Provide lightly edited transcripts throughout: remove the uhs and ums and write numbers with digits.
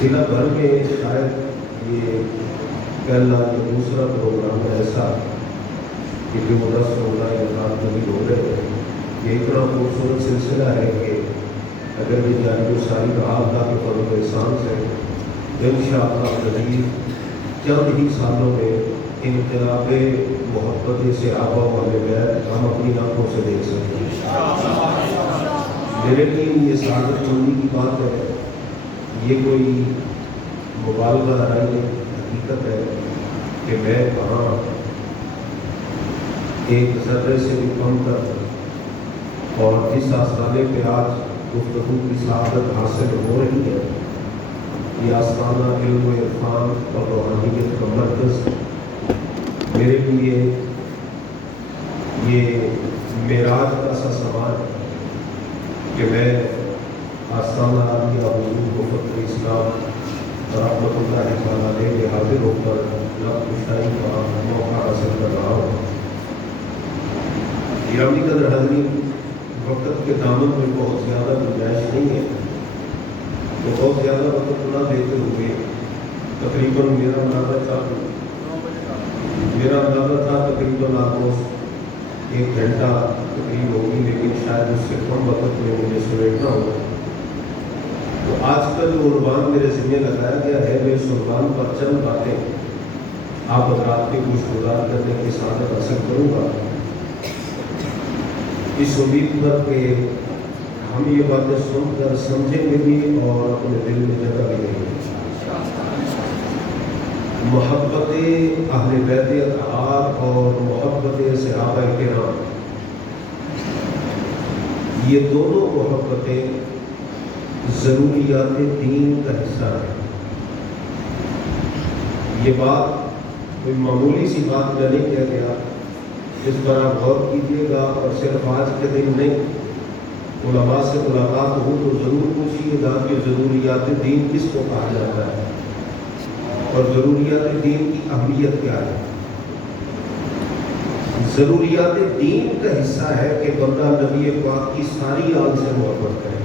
ضلع بھر میں شاید یہ پہلا یا دوسرا پروگرام ہے ایسا کہ جو 10-16 افراد کبھی ہو رہے ہیں. یہ اتنا خوبصورت سلسلہ ہے کہ اگر یہ جاری و ساری کا اللہ کے فضل و احسان سے انشاءاللہ العزیز چند ہی سالوں میں انقلاب محبت سے آبا والے بیت ہم اپنی آنکھوں سے دیکھ سکتے ہیں. میرے لیے یہ سعادت مندی کی بات ہے. یہ کوئی مبالغہ نہیں، حقیقت ہے کہ میں کہاں ایک ذرے سے بھی کم کر اور جس آستانے پہ آج گفتگو کی سعادت حاصل ہو رہی ہے، یہ آستانہ علم و عرفان اور روحانیت کا مرکز میرے لیے یہ معراج کا سا سامان ہے کہ میں آستانہ عالیہ حضور مفتی اسلام رحمۃ اللہ تعالیٰ علیہ حاضر ہو کر لب کشائی کا موقع حاصل کر رہا ہوں. گرامی قدر حاضرین، وقت کے دامن میں بہت زیادہ گنجائش نہیں ہے تو بہت زیادہ وقت نہ دیتے ہوئے تقریباً میرا اندازہ تھا تقریباً آلموسٹ 1 گھنٹہ تقریب ہوگی، لیکن شاید اس سے کم وقت میں مجھے سمیٹنا ہوگا. تو آج کا جو عنوان میرے ذمہ لگایا گیا ہے، میں اس عنوان پر چند باتیں آپ حضرات کے گوش گزار کرنے کی سعادت حاصل کروں گا، اس امید پر کہ ہم یہ باتیں سن کر سمجھیں گے بھی اور اپنے دل میں جگہ بھی لیں گے. محبت اہل بیت اطہار اور محبت صحابہ کرام، یہ دونوں محبتیں ضروریات دین کا حصہ ہے. یہ بات کوئی معمولی سی بات میں نہیں کہہ گیا، اس پر آپ غور کیجیے گا اور صرف آج کے دن نہیں، علماء سے ملاقات ہو تو ضرور پوچھیے گا کہ ضروریات دین کس کو کہا جاتا ہے اور ضروریات دین کی اہمیت کیا ہے. ضروریات دین کا حصہ ہے کہ بندہ نبی پاک کی ساری آل سے محبت کرے،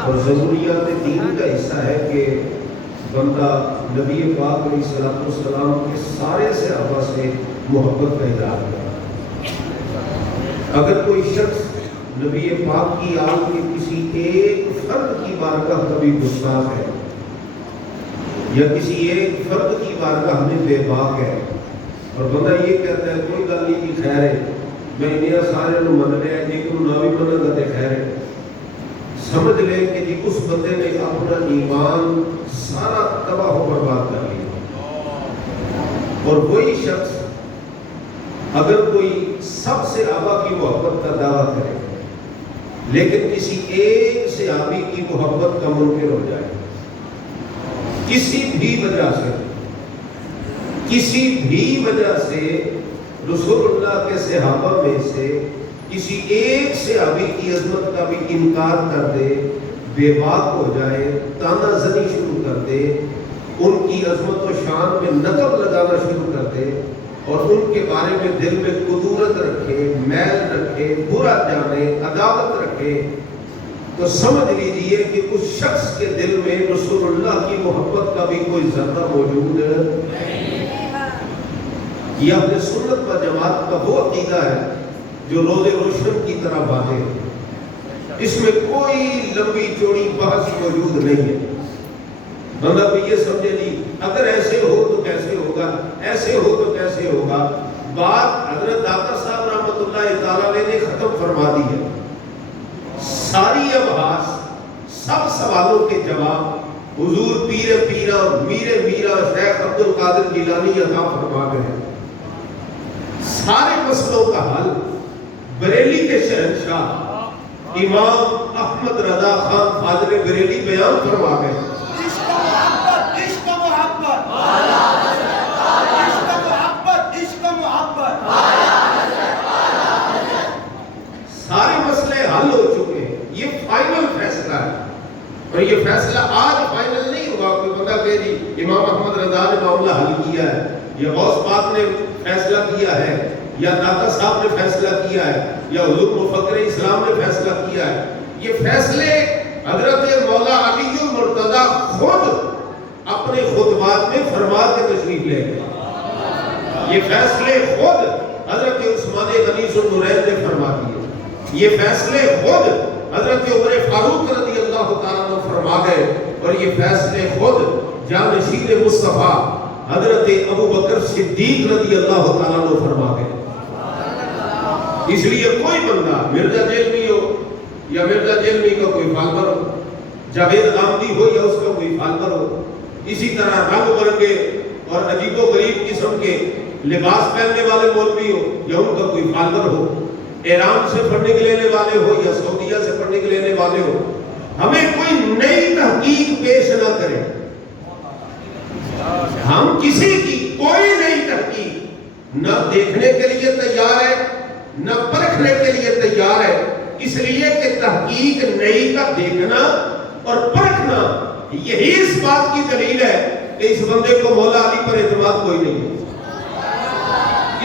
اور ضروریات دین کا حصہ ہے کہ بندہ نبی پاک علیہ السلام کے سارے صحابہ سے محبت کا اظہار کرے. اگر کوئی شخص نبی پاک کی آل کے کسی ایک فرد کی بارگاہ کبھی گستاخ ہے یا کسی ایک فرد کی بارگاہ میں بے باک ہے اور بندہ یہ کہتا ہے کوئی گل نہیں کی خیر ہے، میں انہیں سارے من لیا جی کو نہ بھی منع کرتے خیر ہے، سمجھ لیں کہ جی اس بندے نے اپنا ایمان سارا تباہ و برباد کر لیا. اور وہی شخص اگر کوئی سب صحابہ کی محبت کا دعویٰ کرے لیکن کسی ایک صحابی کی محبت کا منکر ہو جائے، کسی بھی وجہ سے رسول اللہ کے صحابہ میں سے کسی ایک صحابی کی عظمت کا بھی انکار کر دے، بے باک ہو جائے، تانا زنی شروع کر دے، ان کی عظمت و شان میں نقب لگانا شروع کر دے اور ان کے بارے میں دل میں کدورت رکھے، میل رکھے، برا جانے، عداوت رکھے، تو سمجھ لیجئے کہ اس شخص کے دل میں رسول اللہ کی محبت کا بھی کوئی ذرہ موجود نہیں. یہ اہل سنت و جماعت کا وہ عقیدہ ہے جو روز روشن کی طرح واضح ہے، اس میں کوئی لمبی چوڑی بحث موجود نہیں ہے. بندہ بھی یہ سمجھے جی اگر ایسے ہو تو کیسے ہوگا، ایسے ہو تو کیسے ہوگا. بات حضرت داتا صاحب رحمۃ اللہ تعالیٰ نے ختم فرما دی ہے. ساری ابحاث، سب سوالوں کے جواب حضور پیر پیرا میر میرا شیخ عبد القادر جیلانی عطا فرما گئے. سارے مسئلوں کا حل بریلی کے شہنشاہ امام احمد رضا خان فاضل بریلی بیان فرما گئے. سارے مسئلے حل ہو چکے ہیں، یہ فائنل فیصلہ ہے. اور یہ فیصلہ آج فائنل نہیں ہوا کوئی بندہ کہ جی امام احمد رضا نے معاملہ حل کیا ہے یا غوث پاک نے فیصلہ کیا ہے یا داتا صاحب نے فیصلہ کیا ہے یا حضور مفکر اسلام نے فیصلہ کیا ہے. یہ فیصلے حضرت مولا علی المرتضی خود اپنے خطبات میں فرما کے تشریف لے گئے. یہ فیصلے خود حضرت عثمان غنی ذوالنورین نے فرما دیے. یہ فیصلے خود حضرت عمر فاروق رضی اللہ تعالیٰ عنہ فرما گئے. اور یہ فیصلے خود جانشین مصطفیٰ حضرت ابو بکر صدیق رضی اللہ تعالیٰ عنہ فرما گئے. اس لیے کوئی بندہ مرزا جیلوی ہو یا مرزا جیلوی کا کوئی فالور ہو، جاوید غامدی ہو یا اس کا کوئی فالور ہو، اسی طرح رنگ برنگے اور عجیب و غریب قسم کے لباس پہننے والے مولوی ہو یا ان کا کوئی فالور ہو، ایران سے پڑھنے کے لینے والے ہو یا سعودیہ سے پڑھنے کے لینے والے ہو، ہمیں کوئی نئی تحقیق پیش نہ کرے. ہم کسی کی کوئی نئی تحقیق نہ دیکھنے کے لیے تیار ہے نہ پرکھنے کے لیے تیار ہے. اس لیے کہ تحقیق نئی کا دیکھنا اور پرکھنا یہی اس بات کی دلیل ہے کہ اس بندے کو مولا علی پر اعتماد کوئی نہیں ہے.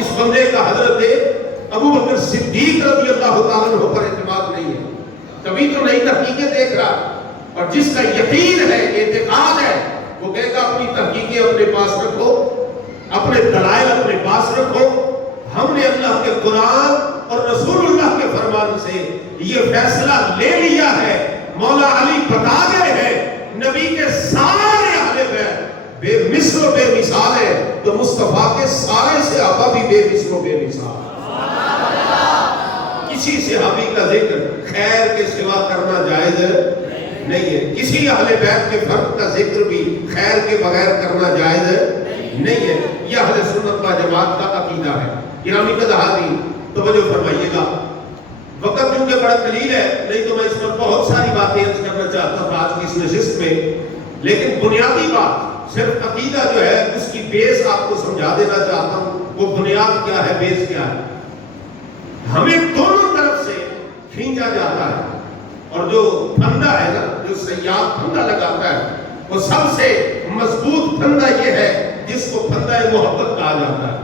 اس بندے کا حضرت ابو بکر صدیق رضی اللہ تعالیٰ عنہ پر اعتماد نہیں ہے. تبھی تو نئی تحقیقیں دیکھ رہا. اور جس کا یقین ہے، اعتقاد ہے، وہ کہے گا اپنی تحقیقیں اپنے پاس رکھو، اپنے دلائل اپنے پاس رکھو. ہم نے اللہ کے قرآن اور رسول اللہ کے فرمان سے یہ فیصلہ لے لیا ہے. مولا علی بتا گئے ہیں نبی کے سارے اہل بیت بے مثل و بے مثال ہے، تو مصطفیٰ کے سارے صحابہ بھی بے مثل و بے مثال. کسی صحابی کا ذکر خیر کے سوا کرنا جائز نہیں ہے. کسی اہل بیت کے فرد کا ذکر بھی خیر کے بغیر کرنا جائز نہیں ہے. یہ اہل سنت و جماعت کا عقیدہ ہے. گرامی قدحاتی توجہ فرمائیے گا. وقت کیونکہ بڑا قلیل ہے، نہیں تو میں اس پر بہت ساری باتیں عرض کرنا چاہتا ہوں آج کی اس نشست میں، لیکن بنیادی بات صرف عقیدہ جو ہے اس کی بیس آپ کو سمجھا دینا چاہتا ہوں. وہ بنیاد کیا ہے، بیس کیا ہے. ہمیں دونوں طرف سے کھینچا جاتا ہے. اور جو پھندا ہے نا، جو سیاح پھندا لگاتا ہے، وہ سب سے مضبوط پھندا یہ ہے جس کو پھندا محبت کہا جاتا ہے.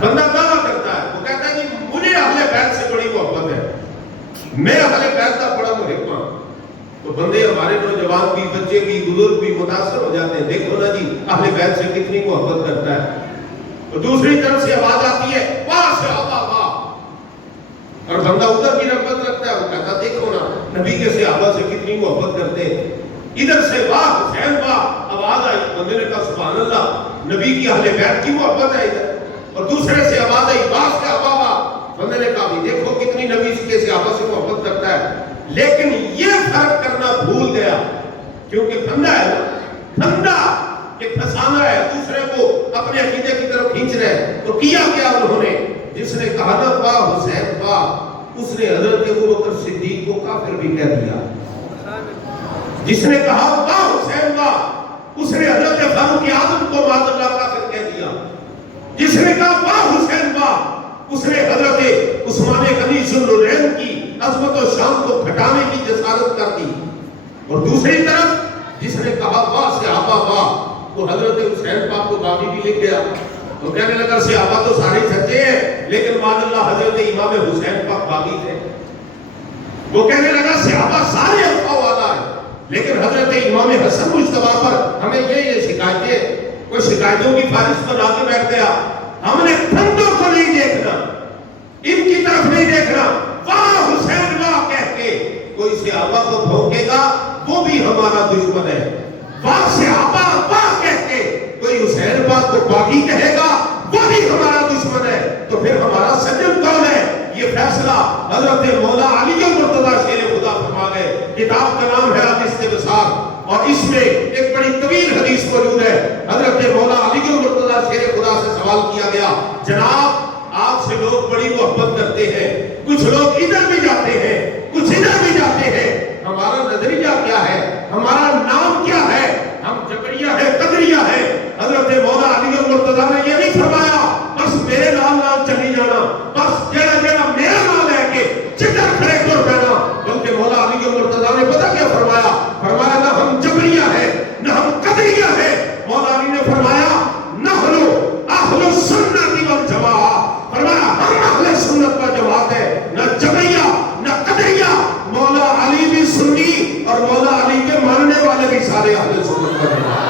بندہ دعویٰ کرتا ہے، وہ کہتا ہے کہ مجھے اہل بیت سے بڑی محبت ہے، میں اہل بیت کا بڑا محب ہوں. تو بندے ہمارے نوجوان بھی، بچے بھی، بزرگ بھی متاثر ہو جاتے ہیں. دیکھو نا جی اہل بیت سے کتنی محبت کرتا ہے. اور دوسری طرف سے آواز آتی ہے واہ صحابہ واہ، اور بندہ ادھر بھی رغبت رکھتا ہے، وہ کہتا دیکھو نا نبی کے صحابہ سے کتنی محبت کرتے ہیں. ادھر سے واہ حسین واہ آواز آئی، بندے نے کہا سبحان اللہ، نبی کی اہل بیت کی محبت ہے ادھر. اور دوسرے سے آواز آئی واہ صحابہ واہ، بندے نے کہا بھی دیکھو کتنی نبی کے صحابہ سے محبت کرتا ہے. لیکن یہ فرق کرنا بھول گیا، کیونکہ پھندا ہے نا، پھندا کہ پھنسانا ہے، دوسرے کو اپنے عقیدے کی طرف کھینچ رہے. تو کیا کیا انہوں نے؟ جس نے کہا نا واہ حسین واہ، اس نے حضرت ابو بکر صدیق کو کافر بھی کہہ دیا. جس نے کہا واہ حسین واہ، اس نے حضرت فاروق اعظم کو معاذ اللہ کافر کہہ دیا. جس نے کہا واہ حسین واہ، اس نے حضرت عثمان غنی ذوالنورین کی عظمت و شان کو گھٹانے کی جسارت کر دی. اور دوسری طرف جس نے کہا واہ صحابہ واہ، وہ حضرت حسین پاک کو باقی بھی لکھ گیا. تو کہنے لگا صحابہ تو سارے سچے ہیں، لیکن معاذ اللہ حضرت امام حسین پاک باقی تھے. وہ کہنے لگا صحابہ سارے افواہ والا ہے، لیکن حضرت امام حسن مجتبیٰ پر ہمیں یہ شکایتیں، کوئی شکایتوں کی فہرست بنا کے بیٹھ گیا. ہم نے پھندوں کو نہیں دیکھنا، ان کی طرف نہیں دیکھنا. واہ حسین واہ کہہ کے کوئی صحابہ کو بھونکے گا وہ بھی ہمارا دشمن ہے. واہ صحابہ واہ کہہ کے کوئی حسین پاک کو باقی کہے گا وہ بھی ہمارا دشمن ہے. تو پھر ہمارا سجن کون ہے؟ یہ فیصلہ حضرت مولا علی مرتضیٰ شیر خدا فرما گئے. کتاب کا نام ہے الاستبصار، اور اس میں ایک بڑی طویل حدیث موجود ہے. حضرت مولا علی مرتضیٰ شیر خدا سے سوال کیا گیا، جناب آپ سے لوگ بڑی محبت کرتے ہیں، کچھ لوگ ادھر بھی جاتے ہیں کچھ ادھر بھی جاتے ہیں، ہمارا نظریہ کیا ہے، ہمارا نام کیا ہے؟ ہم جبریہ ہے قدریہ ہے. حضرت مولا علی مرتضیٰ نے یہ نہیں فرمایا بس میرے نام نام چلی جانا، بس جڑا جڑا میرا نام لے کے چکر کھڑے کر دینا، بلکہ مولا علی مرتضیٰ نے پتہ کیا فرمایا؟ فرمایا نہ ہم جبریہ ہے نہ ہم قدریہ ہے. مولا علی نے فرمایا نحن اہل السنت والجماعت، فرمایا ہم اہل سنت و جماعت ہے، نہ جبریہ نہ قدریہ. مولا علی بھی سنی اور مولا علی کے ماننے والے بھی سارے اہل سنت کا جواب.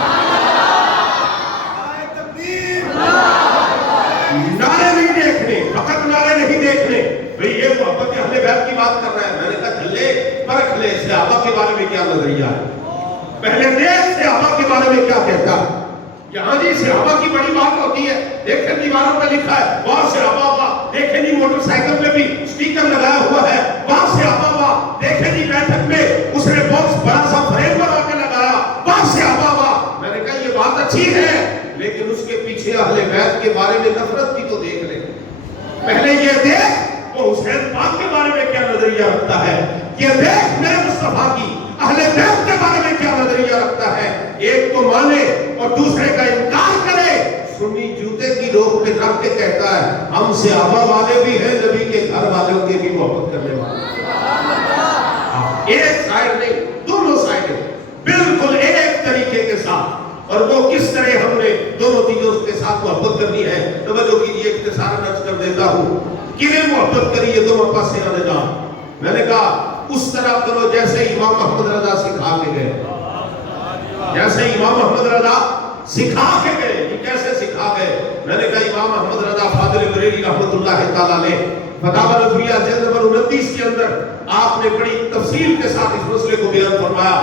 نعرے نہیں دیکھنے، فقط نعرے نہیں دیکھنے. بھئی یہ محبت اہل بیت کی بات کر رہا ہے. میں نے کہا جھلے پرکھ لے صحابہ کے بارے میں کیا نظریہ ہے. پہلے دیکھ صحابہ کے بارے میں کیا کہتا ہے. یہاں جی صحابہ کی بڑی بات ہوتی ہے. دیکھیں دیواروں پہ لکھا ہے وہاں صحابہ ہوا. دیکھیں جی موٹر سائیکل پہ بھی سپیکر لگایا ہوا ہے وہاں صحابہ ہوا. دیکھیں جی بیٹھک میں اس نے باکس بڑا سا فریم بنا کے لگایا وہاں صحابہ ہوا. میں نے کہا یہ بات اچھی ہے لیکن اس کے پیچھے اہل بیت کے بارے میں نفرت بھی تو دیکھ لیں. پہلے یہ دیکھ وہ حسین پاک کے بارے میں کیا نظریہ رکھتا ہے. یہ دیکھ میرے مصطفیٰ کی اہل بیت کے بارے میں کیا نظریہ رکھتا ہے. ایک کو مانے اور دوسرے کا انکار کرے. سنی جوتے کی روک پہ رکھ کے کہتا ہے ہم صحابہ والے بھی ہیں نبی کے گھر والوں کے بھی محبت کرنے والے. ایک سائڈ نہیں دونوں سائڈ بالکل ایک طریقے کے ساتھ. اور وہ کس طرح ہم نے دونوں چیزوں کے ساتھ محبت کرنی ہے. توجہ کیجیے اختصار نظر کر دیتا ہوں. کنہیں محبت کری یہ دونوں پاس سے آنے جا. میں نے کہا اس طرح کرو جیسے امام محمد رضا سکھا کے گئے. جیسے امام محمد رضا سکھا کے گئے. یہ کیسے سکھا گئے. میں نے کہا امام محمد رضا فاضل بریلی رحمت اللہ تعالیٰ نے فتاوی رضویہ جلد نمبر 29 کے اندر آپ نے بڑی تفصیل کے ساتھ اس مسئلے کو بیان فرمایا.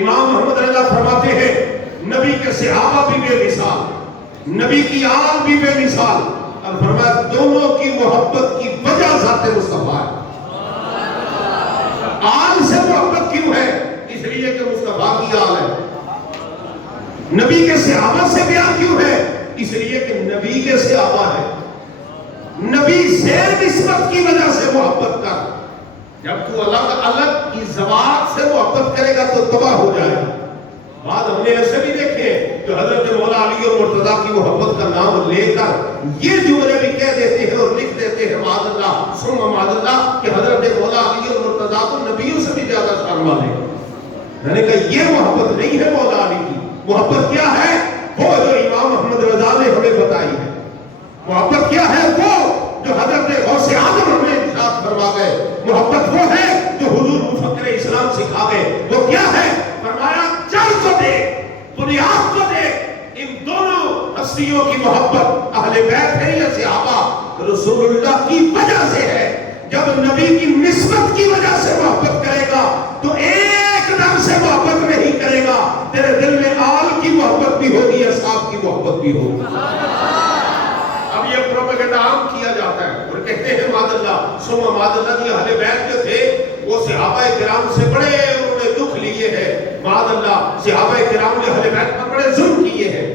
امام محمد رضا فرماتے ہیں نبی کے صحابہ بھی بے مثال، نبی کی آل بھی بے مثال. اور فرمایا دونوں کی محبت کی وجہ ذات مصطفیٰ ہے. آل سے محبت کیوں ہے؟ اس لیے کہ مصطفیٰ کی آل ہے. نبی کے صحابہ سے پیار کیوں ہے؟ اس لیے کہ نبی کے صحابہ ہے. نبی سے نسبت کی وجہ سے محبت کر. جب تو الگ الگ کی ذوات سے محبت کرے گا تو تباہ ہو جائے گا. بعد ہم نے ایسے بھی دیکھے جو حضرت مولا علی اور مرتضیٰ کی محبت کا نام لے کر یہ جملے بھی کہہ دیتے ہیں اور لکھ دیتے ہیں معاذ اللہ ثم معاذ اللہ کہ حضرت مولا علی اور مرتضیٰ تو نبیوں سے بھی زیادہ شان والے. میں نے کہا یہ محبت نہیں ہے مولا علی کی. محبت کیا ہے؟ وہ جو امام محمد رضا نے ہمیں بتائی ہے. محبت کیا ہے؟ وہ جو حضرت غوث اعظم ہمیں ارشاد فرما گئے. محبت وہ ہے جو حضور مفکر اسلام سکھا گئے. وہ کیا ہے؟ فرمایا چل کو دیکھ بنیاد کو دیکھ. ان دونوں ہستیوں کی محبت اہل بیت ہے یا صحابہ رسول اللہ کی وجہ سے ہے. جب نبی کی نسبت کی وجہ سے محبت کرے گا تو ایک دم سے محبت نہیں کرے گا. تیرے دل میں آل کی محبت بھی ہوگی اصحاب کی محبت بھی ہوگی. اب یہ پروپیگنڈا عام کیا جاتا ہے اور کہتے ہیں معاذ اللہ ثم معاذ اللہ. یہ اہل بیت جو تھے وہ صحابہ کرام سے بڑے انہوں نے دکھ لیے ہیں. معاذ اللہ صحابہ کرام نے اہل بیت پر بڑے ظلم کیے ہیں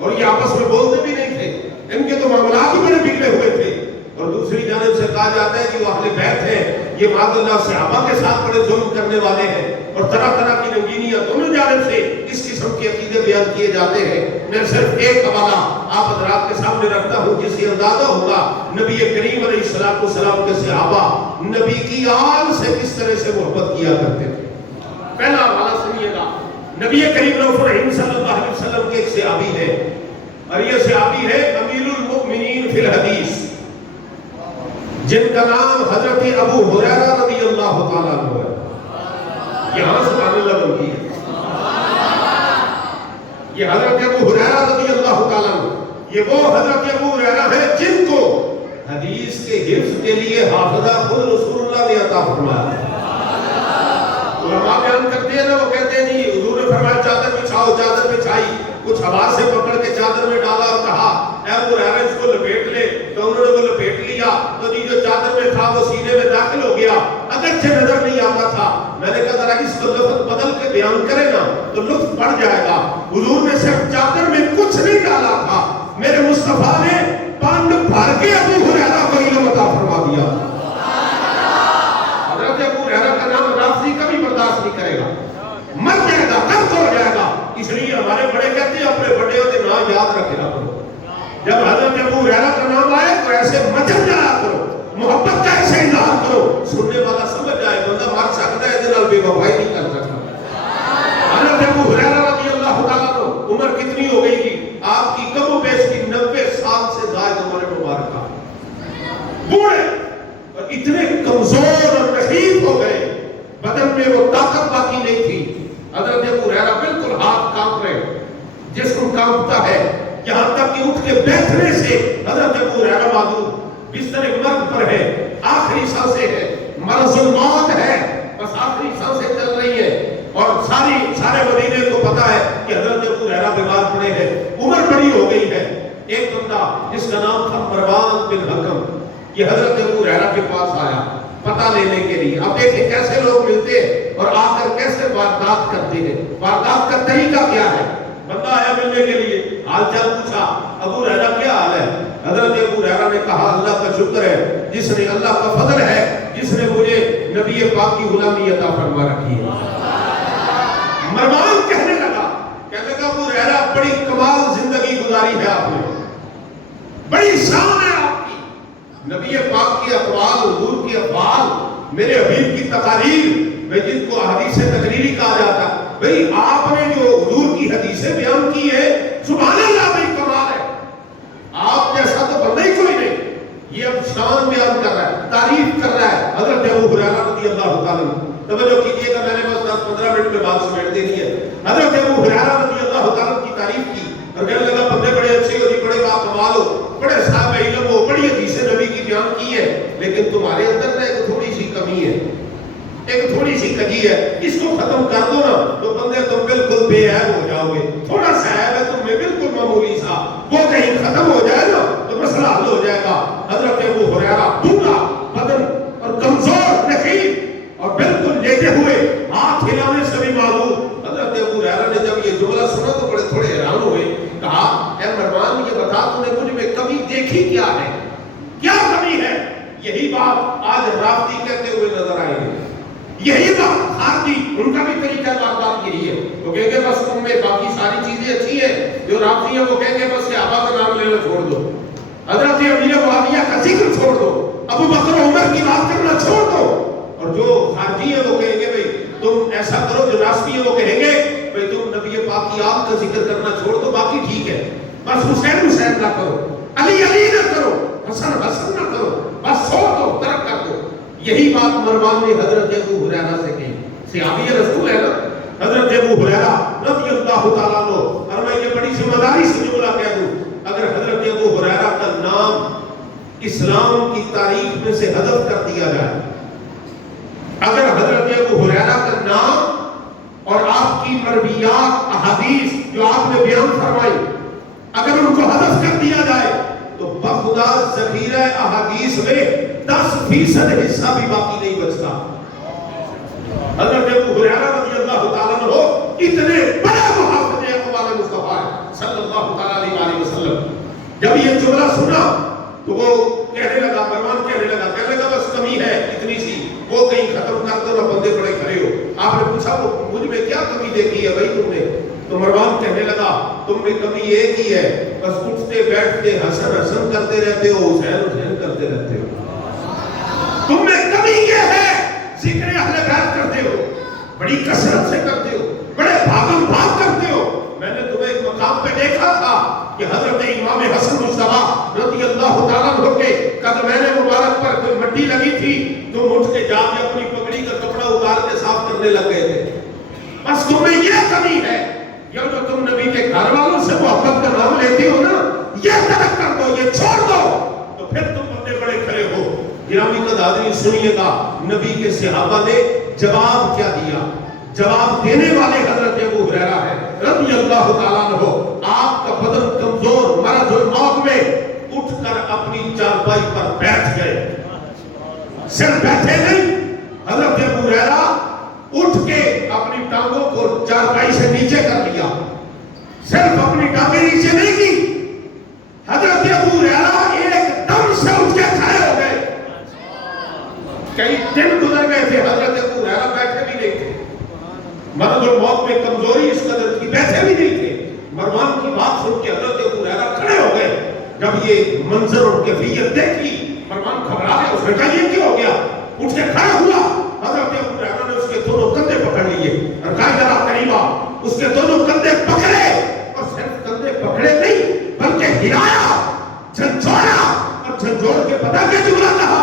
اور یہ آپس میں بولتے بھی نہیں تھے. ان کے تو معاملات ہی بڑے بگڑے ہوئے تھے. اور دوسری جانب سے کہا جاتا ہے کہ وہ اہل بیت ہیں یہ معاذ اللہ صحابہ کے ساتھ بڑے ظلم کرنے والے ہیں اور طرح طرح کی رنگینیاں دونوں جانب سے اس قسم کے عقیدے بیان کیے جاتے ہیں. میں صرف ایک حوالہ آپ حضرات کے سامنے رکھتا ہوں جس سے اندازہ ہوگا نبی کریم علیہ السلام کے صحابہ نبی کی آل سے کس طرح سے محبت کیا کرتے تھے. پہلا حوالہ سنیے گا. نبی کریم رؤوف الرحیم صلی اللہ علیہ وسلم کے ایک صحابی ہے اور یہ صحابی ہے امیر المؤمنین فی الحدیث جن کا نام حضرت ابو ہریرہ رضی اللہ تعالیٰ عنہ ہے. یہاں سبحان اللہ بنتی ہے. یہ حضرت ابو ہریرہ رضی اللہ تعالیٰ عنہ یہ وہ حضرت ابو ہریرہ ہے جن کو حدیث کے حفظ کے لیے حافظہ خود رسول اللہ نے عطا فرمایا. علماء بیان کرتے ہیں نا وہ کہتے ہیں نہیں حضور نے فرمایا چادر بچھاؤ. چادر بچھائی کچھ ہوا سے پکڑ کے چادر میں ڈالا اور کہا اے ابو ہریرہ اس کو لپیٹ لے. تو انہوں نے وہ لپیٹ لیا تو جی جو چادر میں تھا وہ سینے میں داخل ہو گیا اگرچہ نظر نہیں آتا تھا. میں نے کہا ذرا اس کو لفظ بدل کے بیان کرے نا تو لطف بڑھ جائے گا. حضور نے صرف چادر میں کچھ نہیں ڈالا تھا میرے مصطفیٰ نے پان بھر کے ابو ہریرہ کو علم عطا فرما دیا. حضرت ابو ہریرہ کا نام رافضی کبھی برداشت نہیں کرے گا. مر جائے گا قتل ہو جائے گا. اس لیے ہمارے بڑے کہتے ہیں اپنے بڑے کے نام یاد رکھنا کرو. جب حضرت ابو ہریرہ کا نام آئے تو ایسے مچل جایا کرو. محبت کا ایسے اظہار کرو سننے والا سمجھ جائے بندہ مار سکتا ہے دل بے وفائی نہیں کر سکتا. حضرت ابو ہریرہ رضی اللہ تعالیٰ عنہ عمر کتنی ہو گئی تھی؟ آپ کی کم و بیش کی 90 سال سے زائد عمر مبارکہ. بوڑھے اور اتنے کمزور اور نحیف ہو گئے بدن میں وہ طاقت باقی نہیں تھی. حضرت ابو ہریرہ بالکل کانپتا ہے، یہاں تک کہ اٹھ کے بیٹھنے سے حضرت ابو ہریرہ معذور بستر مرگ پر ہے، آخری سانسیں ہیں، مرض الموت ہے، بس آخری سانسیں چل رہی ہیں، اور سارے مدینے کو پتا ہے کہ حضرت ابو ہریرہ بیمار پڑے ہیں، عمر بڑی ہو گئی ہے۔ ایک بندہ جس کا نام تھا مروان بن حکم، یہ حضرت ابو ہریرہ کے پاس آیا پتہ لینے کے لیے۔ اب دیکھیں کیسے لوگ ملتے ہیں اور آ کر کیسے واردات کرتے ہیں، واردات کا طریقہ کیا ہے۔ بندہ آیا ملنے کے لیے، حال چال پوچھا، ابو ہریرہ کیا حال ہے؟ حضرت ابو ہریرہ نے کہا اللہ کا شکر ہے جس نے، اللہ کا فضل ہے جس نے مجھے نبی پاک کی غلامی عطا فرما رکھی ہے۔ مروان کہنے لگا ابو ہریرہ بڑی کمال زندگی گزاری ہے آپ نے، بڑی شان ہے آپ کی، نبی پاک کی اقوال، حضور کی افعال، میرے حبیب کی تقاریر، میں جن کو حدیث تقریری کہا جاتا ہے، بھئی آپ نے جو حضور کی حدیثیں بیان کی ہے، سبحان اللہ بھئی کمال ہے، آپ جیسا تو بندہ ہی کوئی نہیں۔ یہ اب شان بیان کر رہا ہے، تعریف کر رہا ہے حضرت ابو ہریرہ رضی اللہ تعالیٰ عنہ۔ توجہ کیجئے گا، میں نے بس 10-15 منٹ میں بات سمیٹ دینی ہے۔ حضرت ابو ہریرہ رضی اللہ تعالیٰ کی تعریف کی اور کہنے لگا بندے بڑے اچھے ہو جی، بڑے باکمال ہو، بڑے صاحب علم ہو، بڑی حدیث نبی کی بیان کی ہے، لیکن تمہارے اندر نا ایک تھوڑی سی کمی ہے، ایک تھوڑی سی کجی ہے، اس کو ختم کر دو نا تو بندے تم بالکل بے عیب ہو جاؤ گے۔ تھوڑا سا عیب ہے تم میں بالکل معمولی سا، وہ کہیں ختم ہو جائے نا تو مسئلہ حل ہو جائے گا۔ حضرت ابو ہریرہ دبلا بدن اور کمزور نخیل اور بالکل لیٹے ہوئے، ہاتھ ہلانے سے بھی معذور۔ حضرت ابو ہریرہ نے جب یہ جملہ سنا تو بڑے تھوڑے حیران ہوئے، کہا اے مروان یہ بتا تو نے مجھ میں کمی دیکھی کیا ہے، کیا کمی ہے؟ یہی بات آج رافضی کہتے ہوئے نظر آئے گے، یہی بات خارجی، ان کا بھی طریقہ بات یہی ہے، وہ کہیں گے بس تم میں باقی ساری چیزیں اچھی ہیں، جو رافضی ہیں وہ کہیں گے بس صحابہ کا نام لینا چھوڑ دو، حضرت امیر معاویہ کا ذکر چھوڑ دو، ابو بکر عمر کی بات کرنا چھوڑ دو، اور جو خارجی ہیں وہ کہیں گے بھئی تم ایسا کرو، جو ناسبی ہیں وہ کہیں گے بھئی تم نبی پاک کی آپ کا ذکر کرنا چھوڑ دو، باقی ٹھیک ہے، بس حسین حسین نہ کرو، علی علی نہ کرو، حسن حسن نہ کرو، بس چھوڑ دو، ترک کر دو۔ یہی بات مروان نے حضرت ابو ہریرہ سے کہی، صحابی رسول ہے نا حضرت ابو ہریرہ رضی اللہ تعالیٰ عنہ، اور میں یہ بڑی ذمہ داری سے جملہ کہہ دوں، اگر حضرت ابو ہریرہ کا نام اسلام کی تاریخ میں سے حذف کر دیا جائے، اگر حضرت ابو ہریرہ کا نام اور آپ کی مرویات احادیث جو آپ نے بیان فرمائی اگر ان کو حذف کر دیا جائے تو بخدا ذخیرہ احادیث میں 10% حصہ بھی باقی نہیں بچتا۔ حضرت ابو ہریرہ رضی اللہ تعالیٰ عنہ اتنے بڑے محافظ اقوال مصطفیٰ صلی اللہ تعالیٰ علیہ وسلم، جب یہ جملہ سنا تو وہ کہنے لگا، مروان کہنے لگا بس کمی ہے اتنی سی، وہ کہیں ختم کر دو نا بندے بڑے کھڑے ہو۔ آپ نے پوچھا وہ مجھ میں کیا کمی دیکھی ہے بھائی تم نے؟ تو مروان کہنے لگا تم میں کمی ایک ہی ہے، بس اٹھتے بیٹھتے حسن حسن کرتے رہتے ہو، حسین حسین کرتے رہتے ہو، تم میں کمی یہ ہے ذکر اہل بیت کرتے ہو، بڑی کثرت سے کرتے ہو، بڑے بھاگم بھاگ کرتے ہو۔ میں نے تمہیں ایک مقام پہ دیکھا تھا کہ حضرت امام حسن مصطفیٰ رضی اللہ تعالیٰ عنہ کے قدمین مبارک پر کوئی مٹی لگی تھی، تم اٹھ کے جا کے اپنی پگڑی کا کپڑا اتار کے صاف کرنے لگ گئے تھے۔ بس تمہیں یہ کمی ہے، یہ جو تم نبی کے گھر والوں سے محبت کا نام لیتے ہو نا، یہ ترک کر دو، یہ چھوڑ دو، تو پھر تم بندے بڑے کھڑے ہو۔ گرامی قدر سنیے گا نبی کے صحابہ نے جواب کیا دیا۔ جواب دینے والے حضرت ابو ہریرہ ہے رضی اللہ تعالیٰ عنہ۔ آپ کا بدن کمزور، مرض الموت میں اٹھ کر اپنی چارپائی پر بیٹھ گئے، صرف بیٹھے نہیں، حضرت ابو ہریرہ اٹھ کے اپنی ٹانگوں کو چارپائی سے نیچے کر لیا، صرف اپنی ٹانگیں نیچے نہیں کی، حضرت ابو ہریرہ ایک دم سے اٹھ کے کھڑے ہو گئے۔ کئی دن گزر گئے تھے، حضرت ابو ہریرہ بیٹھے بھی نہیں تھے، مرض اور موت میں کمزوری اس قدر کی، بیٹھے بھی نہیں تھے۔ مروان کی بات سن کے حضرت ابو ہریرہ کھڑے ہو گئے۔ جب یہ منظر اور کیفیت دیکھی مروان گھبرا گیا، اس نے کہا یہ کیا ہو گیا؟ اٹھ کے کھڑا ہوا، حضرت ابو ہریرہ نے اس کے دونوں کندھے پکڑ لیے اور کہا ذرا قریب آ۔ اس کے دونوں کندھے پکڑے اور صرف کندھے پکڑے نہیں بلکہ ہلایا، جھنجھوڑا، اور جھنجھوڑ کے پتہ کیا جملہ کہا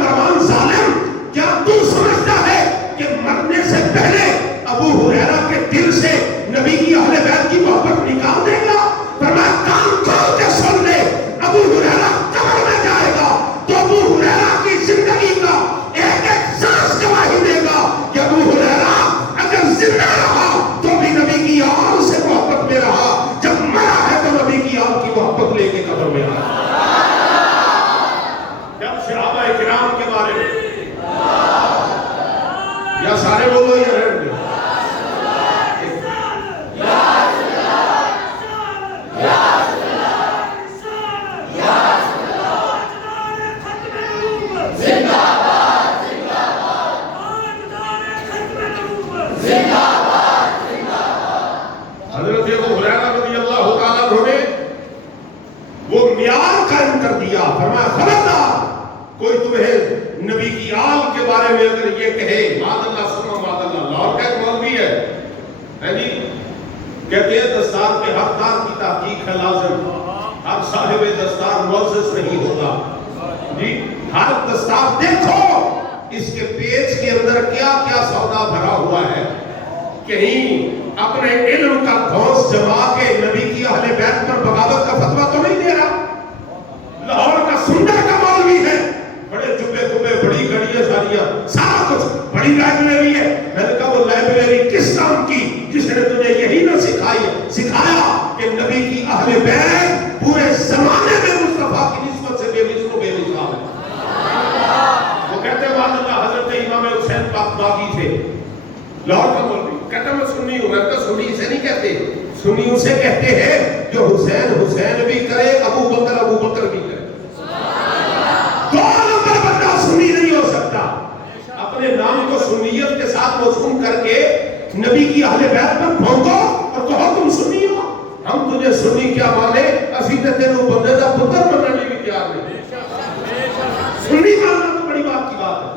مروان ظالم، کیا تو سمجھتا ہے کہ مرنے سے پہلے ابو ہریرہ کے دل سے نبی کی اہل بیت کی محبت نکال دے گا؟ بولو یا رہنے دو؟ حضرت ابو ہریرہ رضی اللہ تعالیٰ عنہ نے وہ معیار قائم کر دیا، فرمایا خبردار کوئی تمہیں نبی کی آل کے بارے میں اگر یہ کہے ماد اللہ سنو ماد اللہ، لاہور کا ایک مولوی ہے جی، کہتے ہیں دستار کے ہر تار کی تحقیق ہے لازم، ہر صاحب دستار معزز نہیں ہوتا جی، ہر دستار دیکھو اس کے پیج کے اندر کیا کیا سودا بھرا ہوا ہے، کہیں اپنے علم کا دھوس جما کے نبی کی اہل بیت پر بغاوت کا فتویٰ تو نہیں دے رہا۔ لاہور کا سندر کا مولوی ہے، بڑے جبے کبے، بڑی گھڑیاں ساریاں، سارا کچھ، بڑی لائبریری ہے۔ میں نے کہا وہ لائبریری کس کام کی جس نے تجھے یہی نہ سکھایا کہ نبی کی اہل بیت پورے زمانے میں مصطفیٰ کی نسبت سے بے مثل و بے مثال ہے۔ وہ کہتے ہیں معاذ اللہ حضرت امام حسین پاک باغی تھے، لاہور کا مولوی، کہتا میں سنی ہوں، میں تو سنی اسے نہیں کہتے، سنی اسے کہتے ہیں جو حسین حسین بھی کرے، ابو بکر بھی کرے، دو نمبر بندہ سنی نہیں ہو سکتا۔ اپنے نام کو سنیت کے ساتھ موسوم کر کے نبی کی اہل بیت پر پھونکو اور کہو تم سنی ہو، ہم تجھے سنی کیا مانے، اسی تے تینوں بندے دا پتر بننے بھی تیار نہیں، سنی ماننا تو بڑی بات کی بات ہے۔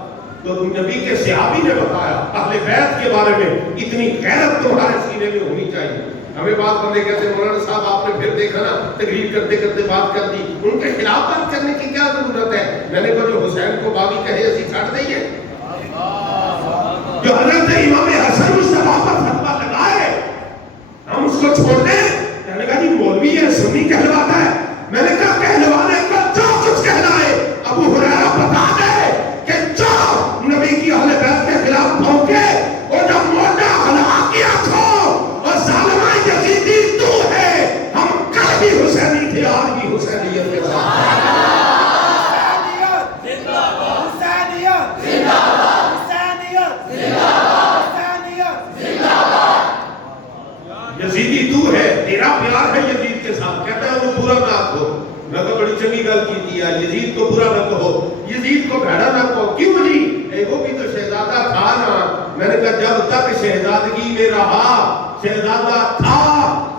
تو نبی کے صحابی نے بتایا اہل بیت کے بارے میں اتنی غیرت تمہارے سینے میں ہونی چاہیے۔ ہمیں بات کرنے کہتے ہیں مولانا صاحب آپ نے پھر دیکھا نا تقریر کرتے کرتے بات کر دی، ان کے خلاف بات کرنے کی کیا ضرورت ہے؟ میں نے کہا جو حسین کو باغی کہے اسی چھاڑ دئیے، جو حضرت امام حسن مصطفیٰ پر فتویٰ لگائے ہم اس کو چھوڑ دیں؟ میں نے کہا جی مولوی ہے سنی کہلواتا ہے، میں نے کہا کہلوانے کا جو کچھ کہلائے ابو ہریرہ بتا دے کہ جو نبی کی اہل بیت کے خلاف بھونکے اور جب موٹا ہلاکیہ کھو اور ظالمہ یزیدی تو ہے، ہم کل بھی حسینی تھے آج بھی حسینیت کے ساتھ۔ یزیدی تو ہے، تیرا پیار ہے یزید کے ساتھ، کہتا ہے وہ برا نہ کہو، میں تو بڑی چنگی گل کی دیا، یزید کو برا نہ کہو، یزید کو بھیڑا نہ کہو، کیوں جی وہ بھی تو شہزادہ تھا نا۔ میں نے کہا جب تک شہزادگی میں رہا شہزادہ تھا،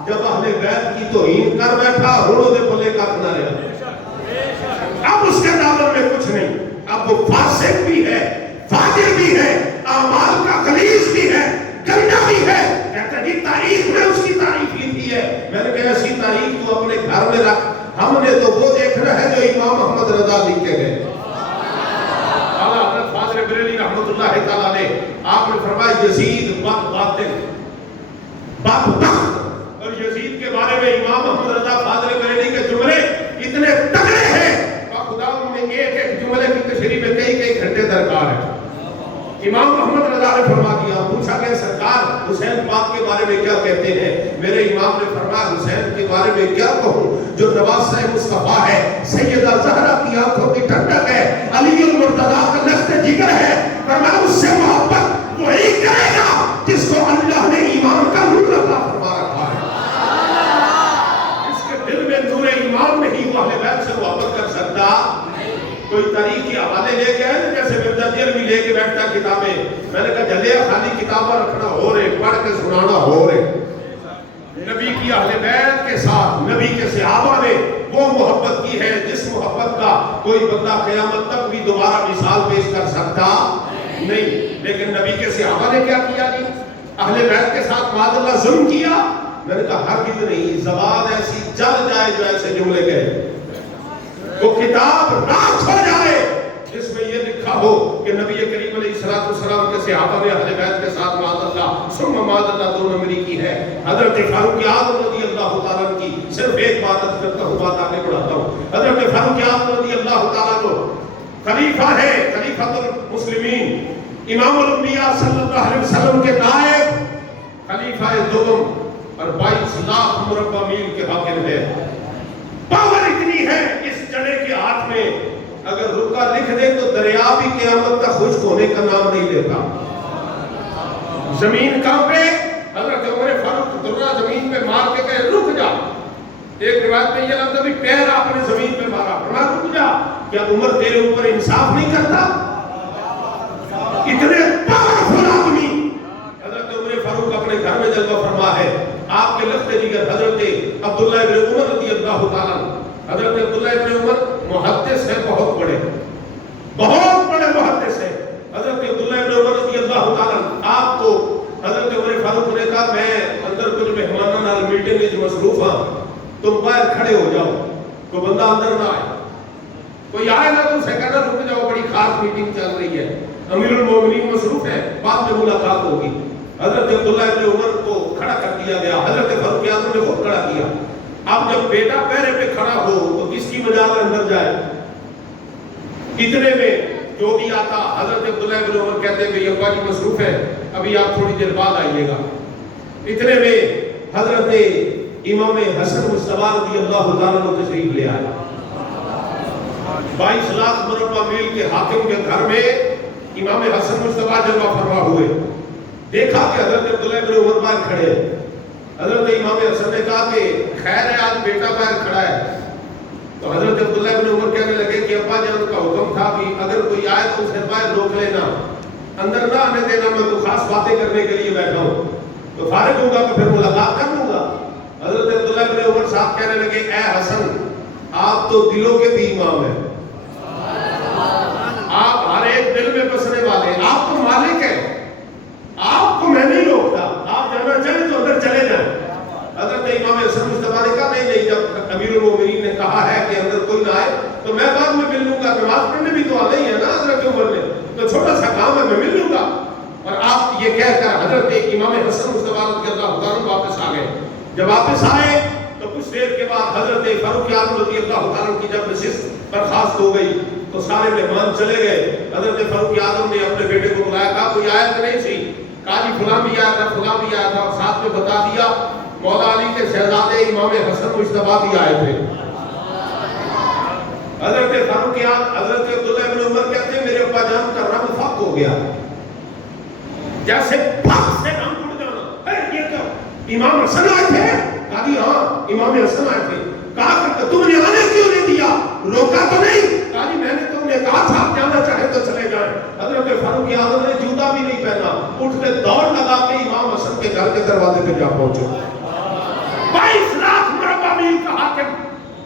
جب اہل بیت کی توہین کر بیٹھا روڑوں دے پلے کا اپنا رہا، اب اس کے دامن میں کچھ نہیں، اب وہ فاسق بھی ہے، فاجر بھی ہے، اعمال کا خلیص بھی ہے، گندا بھی ہے، کہتا جی تاریخ میں اس کی تعریف کی ہے۔ میں نے کہا ایسی تاریخ تو اپنے گھر میں رکھ، ہم نے تو وہ دیکھنا ہے جو امام محمد رضا لکھ کے گئے۔ حضرت فاضل بریلوی رحمۃ اللہ تعالیٰ نے آپ نے فرمایا یزید بد باطل بدبخت، اور یزید کے بارے میں امام محمد رضا فاضل بریلوی کے جملے اتنے تگڑے ہیں خدا ان میں ایک ایک جملے کی تشریح میں کئی گھنٹے درکار ہے۔ امام محمد رضا نے فرما دیا، پوچھا کہ سرکار حسین پاک کے بارے میں کیا کہتے ہیں؟ میرے امام نے فرمایا حسین کے بارے میں کیا کہوں جو نواسہ مصطفیٰ ہے، سیدہ زہرا کی آنکھوں کی ٹھنڈک ہے، علی المرتضیٰ کا لشت جگر ہے، فرمایا اس سے محبت وہی کرے گا جس کو اللہ نے ایمان کا نور عطا فرما رکھا ہے۔ اس کے دل میں نور ایمان نہیں، وہ اہل بیت سے محبت کر سکتا۔ کوئی تاریخ کے حوالے لے کے آئے جیسے مرزا دیر بھی لے کے بیٹھتا کتابیں، میں نے کہا جلیا خالی کتابیں رکھنا ہو رہے، پڑھ کے سنانا ہو رہے۔ نبی کی اہل بیت کے ساتھ نبی کے صحابہ نے وہ محبت کی ہے جس محبت کا کوئی بندہ قیامت تک بھی دوبارہ مثال پیش کر سکتا نہیں۔ لیکن نبی کے صحابہ نے کیا کیا جی؟ اہل بیت کے ساتھ معاذ اللہ ظلم کیا؟ میں نے کہا ہرگز نہیں، زبان ایسی جل جائے جو ایسے جملے کہے، وہ کتاب راکھ ہو جائے جس میں یہ لکھا ہو کہ نبی کریم علیہ السلام کے صحابہ نے اہل بیت کے ساتھ معاذ اللہ ثم معاذ اللہ دو نمبری کی ہے۔ حضرت فاروق اعظم رضی اللہ تعالیٰ کی صرف ایک بات عرض کرتا ہوں، بات آگے بڑھاتا ہوں۔ حضرت فاروق اعظم رضی اللہ تعالیٰ کو خلیفہ ہے، خلیفۃ المسلمین، امام الانبیاء صلی اللہ علیہ وسلم کے نائب، خلیفہ دوم اور 22 لاکھ مربع میل کے حاکم ہے۔ پاور اتنی ہے اس جڑے کے ہاتھ میں، اگر رکا لکھ دے تو دریا بھی قیامت کا خشک ہونے کا نام نہیں لیتا۔ زمین کانپے، حضرت عمر فاروق درہ زمین پہ مار کے کہے رک جا. ایک روایت میں یہ لفظ بھی پیر آپ نے زمین پہ مارا، فرمایا رک جا، کیا عمر تیرے اوپر انصاف نہیں کرتا؟ اتنے پاورفل آدمی حضرت عمر فاروق اپنے گھر میں جلوہ فرما ہے. آپ کے لفظ دیگر حضرت عبداللہ ابن عمر رضی اللہ تعالیٰ، حضرت عبداللہ ابن عمر محدث ہیں، بہت بڑے محدث ہیں. حضرت عبداللہ ابن عمر رضی اللہ تعالیٰ، آپ کو حضرت عمر فاروق نے کہا میں اندر کچھ مہمانوں نال میٹنگ وچ مصروف ہاں، تم باہر کھڑے ہو جاؤ، کوئی بندہ اندر نہ آئے. کوئی آئے نا تو اسے کہنا رک جاؤ، بڑی خاص میٹنگ چل رہی ہے، امیر المومنین مصروف ہے، بعد میں ملاقات ہوگی. حضرت عبداللہ ابن عمر کو کھڑا کر دیا گیا، حضرت فاروق اعظم نے خود کھڑا کیا. اب جب بیٹا پیرے پہ کھڑا ہو تو کس کی مجال اندر جائے؟ اتنے میں جو بھی آتا حضرت عبداللہ ابن عمر کہتے ہیں ابا جی مصروف ہے، ابھی آپ تھوڑی دیر بعد آئیے گا. اتنے میں حضرت امام حسن مصطفیٰ رضی اللہ تعالیٰ عنہ تشریف لے آئے. 22 لاکھ مربع میل کے حاکم کے گھر میں امام حسن مصطفیٰ جلوہ فرما ہوئے. دیکھا کہ حضرت عبداللہ ابن عمر باہر کھڑے ہیں. حضرت امام حسن نے کہا کہ خیر ہے آج بیٹا باہر کھڑا ہے. تو حضرت عبداللہ ابن عمر کہنے لگے کہ ابا جان کا حکم تھا بھی اگر کوئی آئے تو اسے باہر روک لینا، اندر نہ آنے دینا، میں تو خاص باتیں کرنے کے لیے بیٹھا ہوں، تو فارغ ہوں گا تو پھر ملاقات کر لوں گا. حضرت عبداللہ ابن عمر صاحب کہنے لگے اے حسن، آپ تو دلوں کے بھی امام ہیں، آپ ہر ایک دل میں بسنے والے، آپ تو مالک ہیں، آپ کو میں نہیں روکتا، آپ جانا چاہیں تو اندر چلے جائیں. حضرت امام حسن مصطفیٰ نے کہا نہیں، جب امیر المومنین نے کہا ہے کہ اندر کوئی نہ آئے تو میں بعد میں مل لوں گا، نماز پڑھنے بھی تو آنا ہی ہے نا حضرت عمر نے، تو چھوٹا سا کام ہے میں مل لوں گا. اور آپ یہ کہہ کر حضرت امام حسن مصطفیٰ رضی اللہ عنہ واپس آ گئے. جب واپس آئے تو کچھ دیر کے بعد حضرت فاروق اعظم رضی اللہ عنہ کی جب نشست برخاست ہو گئی تو سارے مہمان چلے گئے. حضرت فاروق اعظم نے اپنے بیٹے کو بلایا، کہا کوئی آیا کہ نہیں سی؟ کہا جی فلاں بھی آیا تھا، فلاں بھی آیا تھا، اور ساتھ میں بتا دیا مولا علی کے شہزادے امام حسن مصطفیٰ بھی آئے تھے. حضرت فاروق اعظم، حضرت عبداللہ ابن عمر کہتے ہیں میرے ابا جان کا رنگ فق ہو گیا، جیسے پھک سے رنگ اڑ جانا. اے یہ کیا امام حسن آئے تھے؟ کہا جی ہاں امام حسن آئے تھے. کہا کہ تم نے آنے کیوں نہیں دیا، روکا تو نہیں؟ کہا جی میں نے تم نے کہا تھا آپ جانا چاہے تو چلے جائیں. حضرت فاروق اعظم نے جوتا بھی نہیں پہنا، اٹھ کے دوڑ لگا کے امام حسن کے گھر کے دروازے پہ جا پہنچے. 22 لاکھ مربع میل کا حاکم.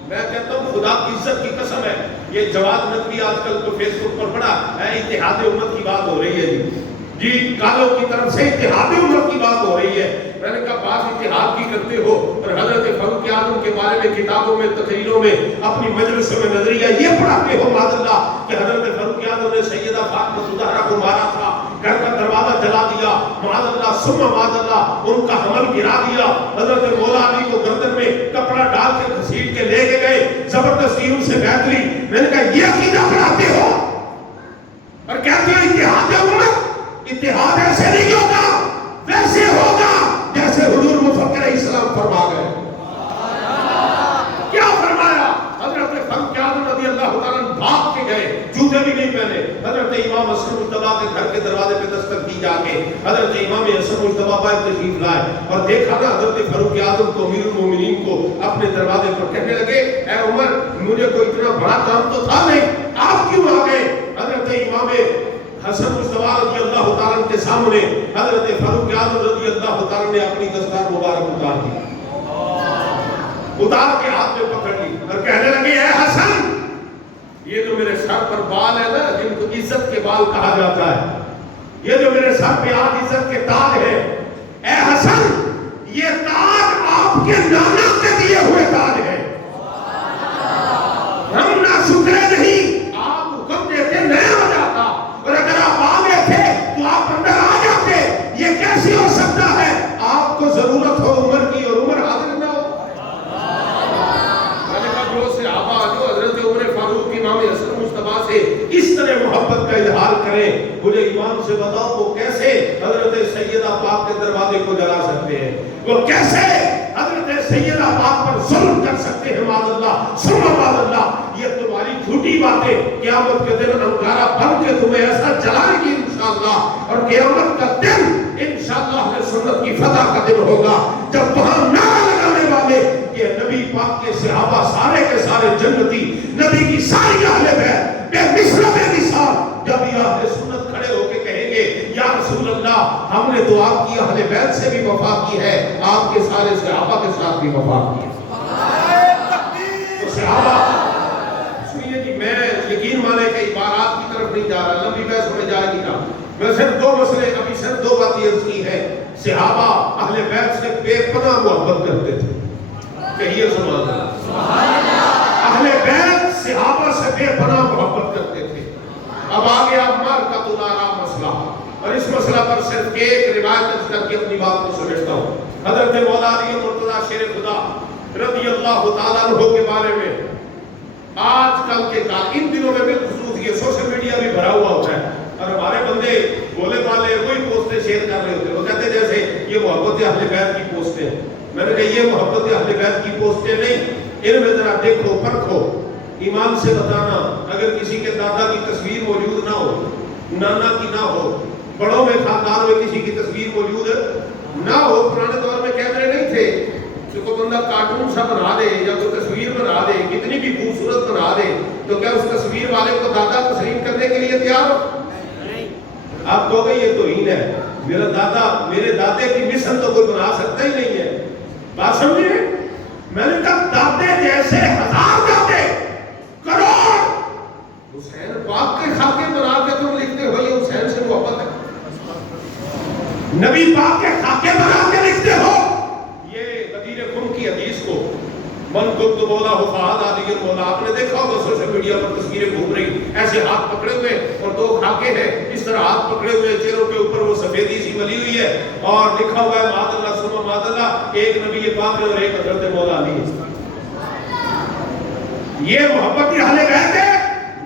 میں کہتا ہوں خدا کی عزت کی قسم ہے، یہ جواد نقوی آج کل تو فیس بک پر پڑا ہے اتحاد امت کی بات ہو رہی ہے جی کالوں کی طرف سے اتحاد امت کی بات ہو رہی ہے. میں نے کہا بات اتحاد کی کرتے ہو اور حضرت فاروق اعظم کے بارے میں کتابوں میں تقریروں میں اپنی مجلسوں میں نظریہ یہ پڑھاتے ہو معاذ اللہ کہ حضرت فاروق اعظم نے سیدہ فاطمہ الزہرا کو مارا تھا، گھر کا دروازہ جلا دیا، معاذ اللہ ثم معاذ اللہ ان کا حمل گرا دیا. حضرت مولا علی کو گردن میں کپڑا ڈال کے گھسیٹ کے لے کے گئے، زبردستی ان سے بیعت لی. میں نے کہا یہ عقیدہ پڑھاتے ہو اور کہتے ہو اتحاد امت؟ اتحاد ایسے نہیں ہوگا، ویسے ہوگا جیسے حضور مفکر اسلام فرما گئے. کیا فرمایا؟ حضرت فاروق اعظم رضی اللہ تعالیٰ بھاگ کے گئے، جوتے بھی نہیں پہنے. حضرت امام حسن مصطفیٰ کے گھر کے دروازے پہ دستک دی جا کے حضرت امام حسن مصطفیٰ باہر تشریف لائے اور دیکھا نا حضرت فاروق اعظم کو امیر المومنین کو اپنے دروازے پر کہنے لگے اے عمر مجھے کوئی اتنا بڑا کام تو تھا نہیں، آپ کیوں آ گئے؟ حضرت امام حسن مصطفیٰ رضی اللہ تعالیٰ کے سامنے حضرت فاروق اعظم رضی اللہ تعالیٰ نے اپنی دستار مبارک اتار دی، اتار کے ہاتھ میں پکڑ لی اور کہنے لگے اے حسن، یہ جو میرے سر پر بال ہے نا جن کو عزت کے بال کہا جاتا ہے، یہ جو میرے سر پہ آج عزت کے تاج ہے، اے حسن یہ تاج آپ کے نانا کے دیے ہوئے تاج ہے، ہم نہ شکرے نہیں، آپ حکم دیتے نیا ہو جاتا اور اگر آپ آ گئے تھے تو آپ اندر آ جاتے. یہ کیسے ہو سکتا ہے؟ آپ کو ضرورت ہو عمر کی اور عمر حاضر نہ ہو. میں نے کہا جو صحابہ جو حضرت عمر فاروق امام حسن مصطفیٰ سے اس طرح محبت کا اظہار کریں، مجھے ایمان سے بتاؤ وہ کیسے حضرت سیدہ پاک کے دروازے کو جلا سکتے ہیں، وہ کیسے حضرت سیدہ پاک پر ظلم کر سکتے ہیں. معاذ اللہ ثم معاذ اللہ. یہ تمہاری جھوٹی باتیں قیامت کے دن انگارہ بن کے تمہیں ایسا جلائے گی انشاءاللہ، اور قیامت کا دن انشاءاللہ فتح کا دن ہوگا جب وہاں نعرہ لگانے والے کہ نبی پاک کے صحابہ سارے کے سارے جنتی، نبی کی ساری اہل بیت بے مثل بے مثال، جب یہ اہل سنت کھڑے ہو کے کہیں گے یا رسول اللہ ہم نے تو آپ کی اہل بیت سے بھی وفا کی ہے، آپ کے سارے صحابہ کے ساتھ بھی وفا کی ہے۔ تو صحابہ سنیے جی، میں یقین مانے کہ عبارات کی طرف نہیں جا رہا، لمبی بحث ہونے جائے گی نا، میں صرف دو مسئلے ابھی صرف دو باتیں عرض کی ہیں۔ صحابہ اہل بیت سے بے پناہ محبت کرتے تھے، کہیے سبحان اللہ۔ اہل بیت صحابہ سے بے پناہ محبت کرتے تھے۔ اب آگے آپ مارکۃ الآراء مسئلہ، اور اس مسئلہ پر صرف ایک روایت ارز کر کے اپنی بات کو سمیٹتا ہوں۔ حضرت مولا علی مرتضیٰ شیر خدا رضی اللہ تعالیٰ عنہ کے بارے میں آج کل کے ان دنوں میں بالخصوص یہ سوشل میڈیا بھی بھرا ہوا ہوتا ہے، اور ہمارے بندے بولے والے وہی پوسٹیں شیئر کر رہے ہوتے ہیں، وہ کہتے ہیں جیسے یہ محبت اہل بیت کی پوسٹیں ہیں۔ میں نے کہا یہ محبت اہل بیت کی پوسٹیں نہیں، ان میں ذرا دیکھو پرکھو، ایمان سے بتانا، اگر کسی کے دادا کی تصویر موجود نہ ہو، نانا کی نہ ہو، بڑوں میں خاندان میں کسی کی تصویر موجود نہ ہو، پرانے دور میں کیمرے نہیں تھے کہ کوئی بندہ کارٹون سا بنا دے یا کوئی تصویر بنا دے، کتنی بھی خوبصورت بنا دے، تو کیا اس تصویر والے کو دادا تسلیم کرنے کے لیے تیار ہو؟ آپ کہو گے یہ توہین ہے، میرا دادا میرے دادے کی مثل تو کوئی بنا سکتا ہی نہیں ہے۔ بات سمجھے؟ میں نے کہا دادے جیسے ہزار دادے، کروڑ، حسین پاک کے خاکے بنا کے تم لکھتے ہو یہ حسین سے محبت ہے، نبی پاک کے خاکے بنا کے لکھتے ہو یہ غدیر خم کی حدیث کو، من کنت مولا فہذا علی مولا۔ آپ نے دیکھا ہوگا سوشل میڈیا پر تصویریں گھوم رہی، ایسے ہاتھ پکڑے ہوئے اور دو خاکے ہیں، اس طرح ہاتھ پکڑے ہوئے، چہروں کے اوپر وہ سفیدی سی ملی ہوئی ہے اور لکھا ہوا ہے معاذ اللہ ثم معاذ اللہ، ایک نبی پاک ہے اور ایک حضرت مولا علی ہے۔ یہ محبت اہل بیت ہے؟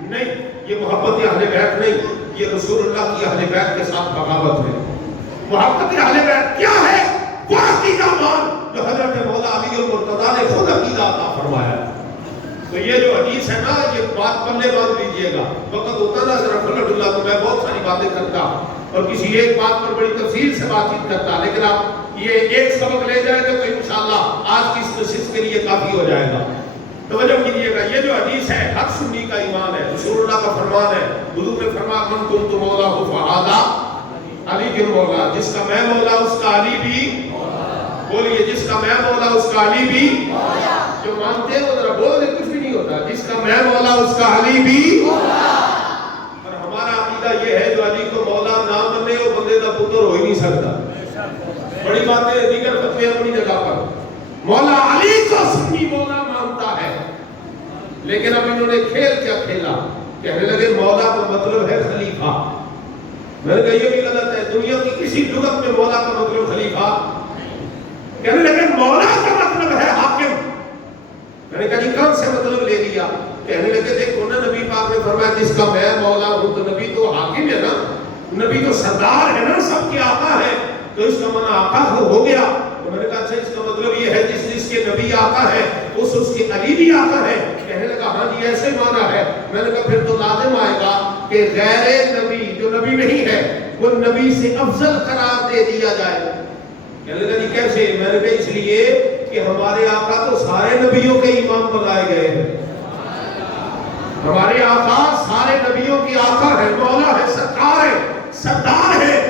نہیں، یہ محبت اہل بیت نہیں، یہ رسول اللہ کی اہل بیت کے ساتھ بغاوت ہے۔ محبت اہل بیت کیا ہے؟ وہ عقیدہ مان جو حضرت مولا علی المرتضیٰ نے خود عقیدہ عطا فرمایا۔ تو یہ جو حدیث ہے نا، یہ بات پلے باندھ لیجئے گا، وقت ہوتا نا ذرا کھلا ڈلا تو میں بہت ساری باتیں کرتا اور کسی ایک بات پر بڑی تفصیل سے بات چیت کرتا، لیکن آپ یہ ایک سبق لے جائیں گے تو انشاءاللہ آج کی اس نشست کے لیے کافی ہو جائے گا۔ توجہ کیجئے گا، یہ جو حدیث ہے ہر سنی کا ایمان ہے، رسول اللہ کا فرمان ہے، حضور نے فرمایا من کنت مولا فہذا علی کے مولا، جس کا میں مولا اس کا علی بھی، بولیے جس کا میں مولا اس کا علی بھی، جو مانتے ہیں وہ ذرا بول دے کچھ بھی نہیں ہوتا، جس کا میں مولا اس کا علی بھی۔ اور ہمارا عقیدہ یہ ہے جو علی کو مولا نہ مانے وہ بندے کا پتر ہو ہی نہیں سکتا۔ بڑی بات ہے، دیگر فتوے اپنی جگہ پر، مولا علی کو سنی مولا مانتا ہے، لیکن اب انہوں نے کھیل کیا کھیلا، کہنے لگے مولا کا مطلب ہے خلیفہ۔ میں نے کہا یہ بھی غلط ہے، دنیا کی کسی لغت میں مولا کا مطلب خلیفہ، کہنے لگے مولا کا مطلب ہے حاکم۔ میں نے کہا جی کون سے مطلب لے لیا؟ کہنے لگے دیکھو نا نبی پاک نے فرمایا جس کا میں مولا ہوں، تو نبی تو حاکم ہے نا، نبی تو سردار ہے نا، سب کے آقا ہے، تو اس کا معنی آقا ہو گیا۔ تو میں نے کہا اچھا اس کا مطلب یہ ہے جس کے نبی آقا ہے اس کے علی بھی آقا ہے؟ کہنے لگا ہاں جی ایسے معنی ہے۔ میں نے کہا پھر تو لازم آئے گا کہ غیر نبی جو نبی نہیں ہے وہ نبی سے افضل قرار دے دیا جائے۔ کہنے لگا جی کیسے؟ میں نے کہا اس لیے کہ ہمارے آقا تو سارے نبیوں کے امام بنائے گئے ہیں، ہمارے آقا سارے نبیوں کی آقا ہے، مولا ہے، سرکار ہے، سردار ہے،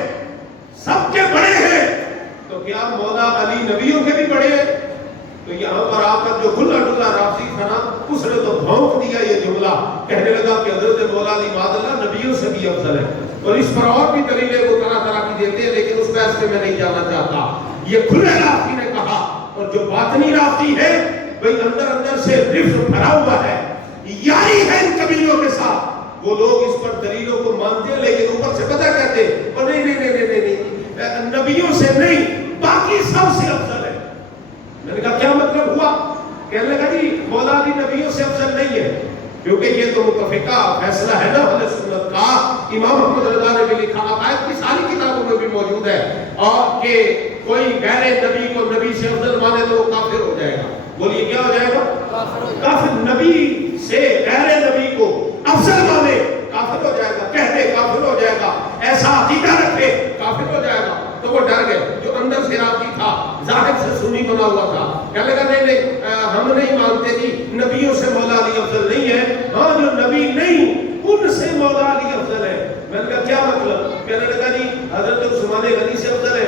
سب کے بڑے ہیں، تو کیا مولا علی نبیوں کے بھی بڑے ہیں؟ تو یہاں پر آ کر جو کھلا ڈلا رافضی تھا نا، اس نے تو بھونک دیا یہ جملہ، کہنے لگا کہ حضرت مولا علی معاذ اللہ نبیوں سے بھی افضل ہے، اور اس پر اور بھی دلیلیں وہ طرح طرح کی دیتے ہیں، لیکن اس بحث میں نہیں جانا چاہتا۔ یہ کھلے رافضی نے کہا، اور جو باطنی رافضی ہے وہی اندر اندر سے رفض بھرا ہوا ہے، یاری ہے ان قبیلوں کے ساتھ، وہ لوگ اس پر دلیلوں کو مانتے ہیں لیکن اوپر سے پتہ کہتے ہیں اور نہیں نبیوں سے نہیں، باقی سب سے افضل ہے۔ میں نے کہا کیا مطلب ہوا؟ کہنے لگا جی مولا علی نبیوں سے افضل نہیں ہے، کیونکہ یہ تو متفقہ فیصلہ ہے نا اہل سنت کا، امام محمد رضا نے بھی لکھا، عقائد کی ساری کتابوں میں بھی موجود ہے، اور کہ کوئی غیر نبی کو نبی سے افضل مانے تو وہ کافر ہو جائے گا۔ بولیے کیا ہو جائے گا؟ کافر۔ نبی سے غیر نبی کو افضل مانے کافر ہو جائے گا، کہتے کافر ہو جائے گا، ایسا عقیدہ رکھے کافر ہو جائے گا۔ تو وہ ڈر گئے، جو اندر سے آپ کی ظاہر سے سنی بنا ہوا تھا. کہنے لگا نہیں نہیں ہم نہیں مانتے جی, نبیوں سے مولا علی افضل نہیں ہے, ہاں جو نبی نہیں ان سے مولا علی افضل ہے. میں نے کہا کیا مطلب؟ کہنے لگا جی حضرت عثمان غنی سے افضل ہے,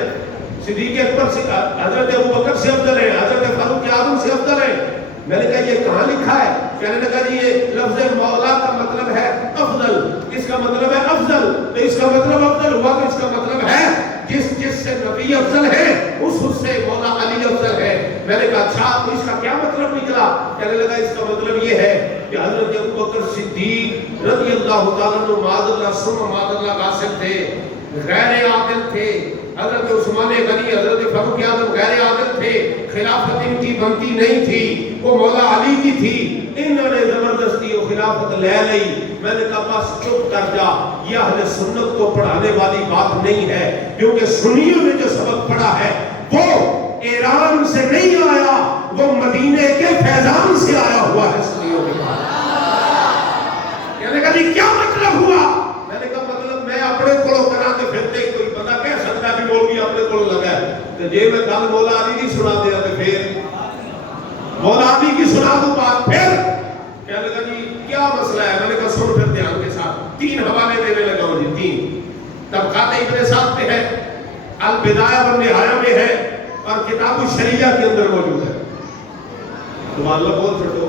صدیق اکبر سے, حضرت ابوبکر سے افضل ہے, حضرت فاروق اعظم سے افضل ہے. میں نے کہا یہ کہاں لکھا ہے؟ کہنے لگا جی یہ لفظ مولا کا مطلب ہے افضل, اس کا مطلب ہے افضل, تو اس کا مطلب افضل ہوا تو اس کا مطلب ہے جس سے نبی افضل ہے اس سے مولا علی افضل ہے. میں نے کہا اچھا تو اس کا کیا مطلب نکلا؟ کہنے لگا اس کا مطلب یہ ہے کہ حضرت ابوبکر صدیق رضی اللہ تعالیٰ عنہ معاذ اللہ ثم معاذ اللہ غاصب تھے, غیر عادل تھے. حضرت عثمان غنی, حضرت فاروق اعظم غیر عادل تھے, خلافت ان کی بنتی نہیں تھی, وہ مولا علی کی تھی, انہوں نے زبردستی وہ خلافت لے لی. میں نے کہا بس چپ کر جا, یہ اہل سنت کو پڑھانے والی بات نہیں ہے, کیونکہ سنیوں نے جو سبق پڑھا ہے وہ ایران سے نہیں آیا, وہ مدینے کے فیضان سے آیا ہوا ہے سنیوں کے پاس. کہنے کا جی کیا مطلب ہوا؟ میں نے کہا مطلب میں اپنے کولو کرا کے پھرتے کوئی بندہ کہہ سکتا ہے بھی مولوی اپنے کولو لگا ہے, تو جے میں گل مولا علی کی سنا دیا تو پھر مولا علی کی سنا دوں بات پھر. کہنے لگا جی کیا مسئلہ ہے؟ میں نے کہا سن پھر دھیان کے ساتھ, 3 حوالے دینے لگا ہوں جی, 3 طبقات ابن سعد میں ہے, البدایہ والنہایہ میں ہے, اور کتاب الشریعہ کے اندر موجود ہے. سبحان اللہ بول چھوٹو.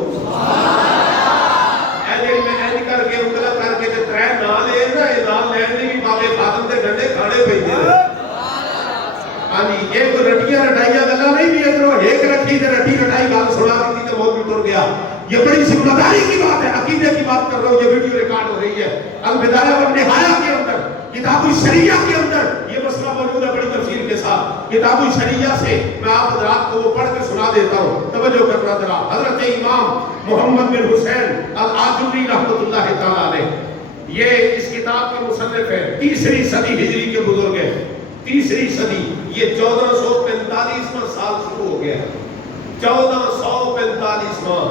اے جی میں اینج کر کے انگلا کر کے تے ترے نال اے نا اے نال لین دی بھی بابے فاطم دے ڈنڈے کھانے پیندے نے. ہاں جی یہ کوئی رٹیاں رٹائیاں گلاں نہیں بھی ادھروں ایک رٹی تے رٹی رٹائی گل سنا دیتی تے مولوی ٹر گیا. یہ بڑی ذمہ داری کی بات ہے, عقیدے کی بات کر رہا ہوں, یہ ویڈیو ریکارڈ ہو رہی ہے. البدایہ والنہایہ کے اندر, کتاب الشریعہ کے اندر یہ مسئلہ موجود ہے بڑی تفصیل کے ساتھ. کتاب الشریعہ سے میں آپ حضرات کو وہ پڑھ کے سنا دیتا ہوں, توجہ کرنا ذرا. حضرت امام محمد بن حسین الآجری رحمۃ اللہ تعالیٰ علیہ, یہ اس کتاب کے مصنف ہیں, 3ری صدی ہجری کے بزرگ ہیں, 3ری صدی. یہ 1445واں سال شروع ہو گیا, 1445واں.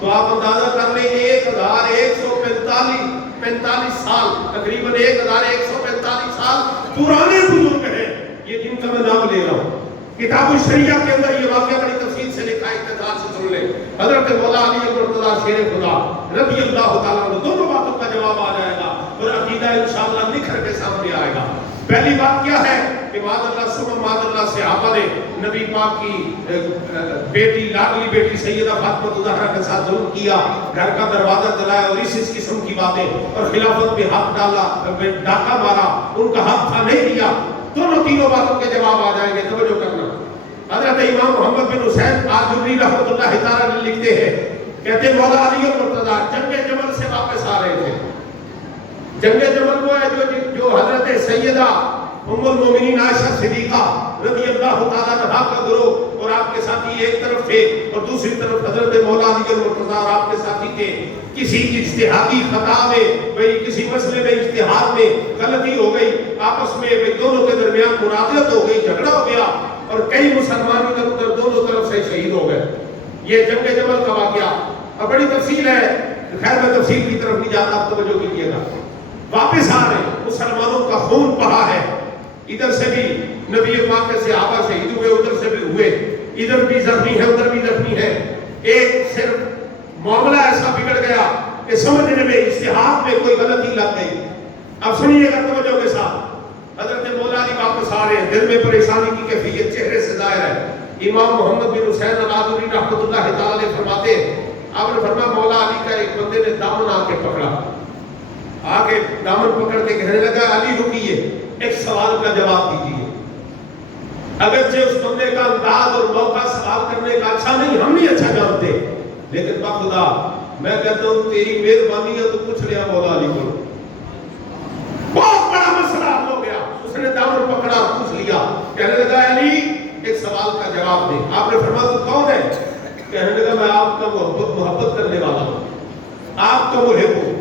تو آپ اندازہ کر لیں 1145 سال, تقریباً 1145 سال پرانے بزرگ ہیں یہ, جن کا میں نام لے رہا ہوں. کتاب الشریعہ کے اندر یہ واقعہ بڑی تفصیل سے لکھا ہے, اقتدار سے سن لیں. حضرت مولا علی مرتضیٰ شیر خدا رضی اللہ تعالیٰ عنہ, دونوں باتوں کا جواب آ جائے گا اور عقیدہ انشاءاللہ نکھر کے سامنے آئے گا. پہلی بات کیا ہے کہ معاذ اللہ ثم معاذ اللہ صحابہ نے نبی پاک کی بیٹی, لاڈلی بیٹی سیدہ فاطمہ الزہرا کے ساتھ ظلم کیا, گھر کا دروازہ جلایا اور اس قسم کی باتیں, اور خلافت پہ ہاتھ ڈالا, ڈاکہ مارا, ان کا حق تھا نہیں دیا. دونوں تینوں باتوں کے جواب آ جائیں گے, توجہ کرنا. حضرت امام محمد بن حسین آجری رحمۃ اللہ تعالیٰ لکھتے ہیں, کہتے ہیں مولا علی مرتضیٰ جنگ جمل سے واپس آ رہے تھے. جنگ جمل وہ ہے جو حضرت سیدہ ام المومنین عائشہ صدیقہ رضی اللہ تعالیٰ عنہا کا گروہ اور آپ کے ساتھی ایک طرف تھے, اور دوسری طرف حضرت مولا علی مرتضیٰ اور آپ کے ساتھی تھے. کسی اجتہادی خطا میں, بھئی کسی مسئلے میں اجتہاد میں غلطی ہو گئی, آپس میں دونوں کے درمیان منازعت ہو گئی, جھگڑا ہو گیا, اور کئی مسلمان ادھر دونوں طرف سے شہید ہو گئے. یہ جنگ جمل کا واقعہ اور بڑی تفصیل ہے, خیر میں تفصیل کی طرف نہیں جاتا, آپ توجہ کیجیے گا. واپس آ رہے, مسلمانوں کا خون بہا ہے, ادھر سے بھی نبی پاک کے صحابہ شہید ہوئے, ادھر سے بھی ہوئے, ادھر بھی زخمی ہے ادھر بھی زخمی ہے. ایک صرف معاملہ ایسا بگڑ گیا کہ سمجھنے میں اجتہاد میں کوئی غلطی لگ گئی. اب سنیے گا توجہ کے ساتھ. حضرت مولا علی واپس آ رہے ہیں, دل میں پریشانی کی کیفیت چہرے سے ظاہر ہے. امام محمد بن حسین الآجری رحمۃ اللہ تعالیٰ علیہ فرماتے ہیں, آپ نے فرمایا مولا علی کا ایک بندے نے دامن آ کے پکڑا, آگے دامن پکڑ کے کہنے لگا علی رکیے, ایک سوال کا جواب دیجیے. اگرچہ اس بندے کا انداز اور موقع سوال کرنے کا اچھا نہیں, ہم نہیں اچھا جانتے, لیکن بخدا میں کہتا ہوں تیری مہربانی ہے تو پوچھ لیا مولا علی کو. بہت بڑا مسئلہ ہو گیا, اس نے دامن پکڑا, پوچھ لیا, کہنے لگا علی ایک سوال کا جواب دے. آپ نے فرمایا تو کون ہے؟ کہنے لگا میں آپ کا محبت کرنے والا ہوں, آپ کا محب ہوں,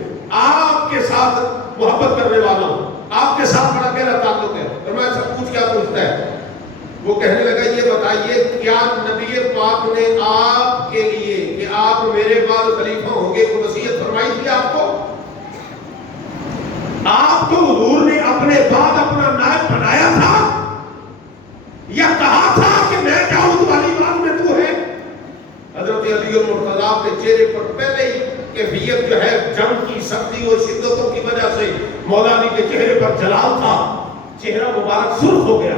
آپ کے ساتھ محبت کرنے والا ہوں, آپ کے ساتھ بڑا گہرا تعلق ہے. اور میں سب کچھ کیا پوچھتا ہے؟ وہ کہنے لگا یہ بتائیے کیا نبی پاک نے آپ کے لیے کہ آپ میرے بعد خلیفہ ہوں گے کوئی وصیت فرمائی تھی آپ کو؟ آپ کو حضور نے اپنے بعد اپنا نائب بنایا تھا یا کہا تھا کہ میں کیا علی المرتضیٰ کے چہرے پر پہلے ہی کیفیت جو ہے جنگ کی سختی اور شدتوں کی وجہ سے مولا علی کے چہرے پر جلال تھا، چہرہ مبارک سرخ ہو گیا.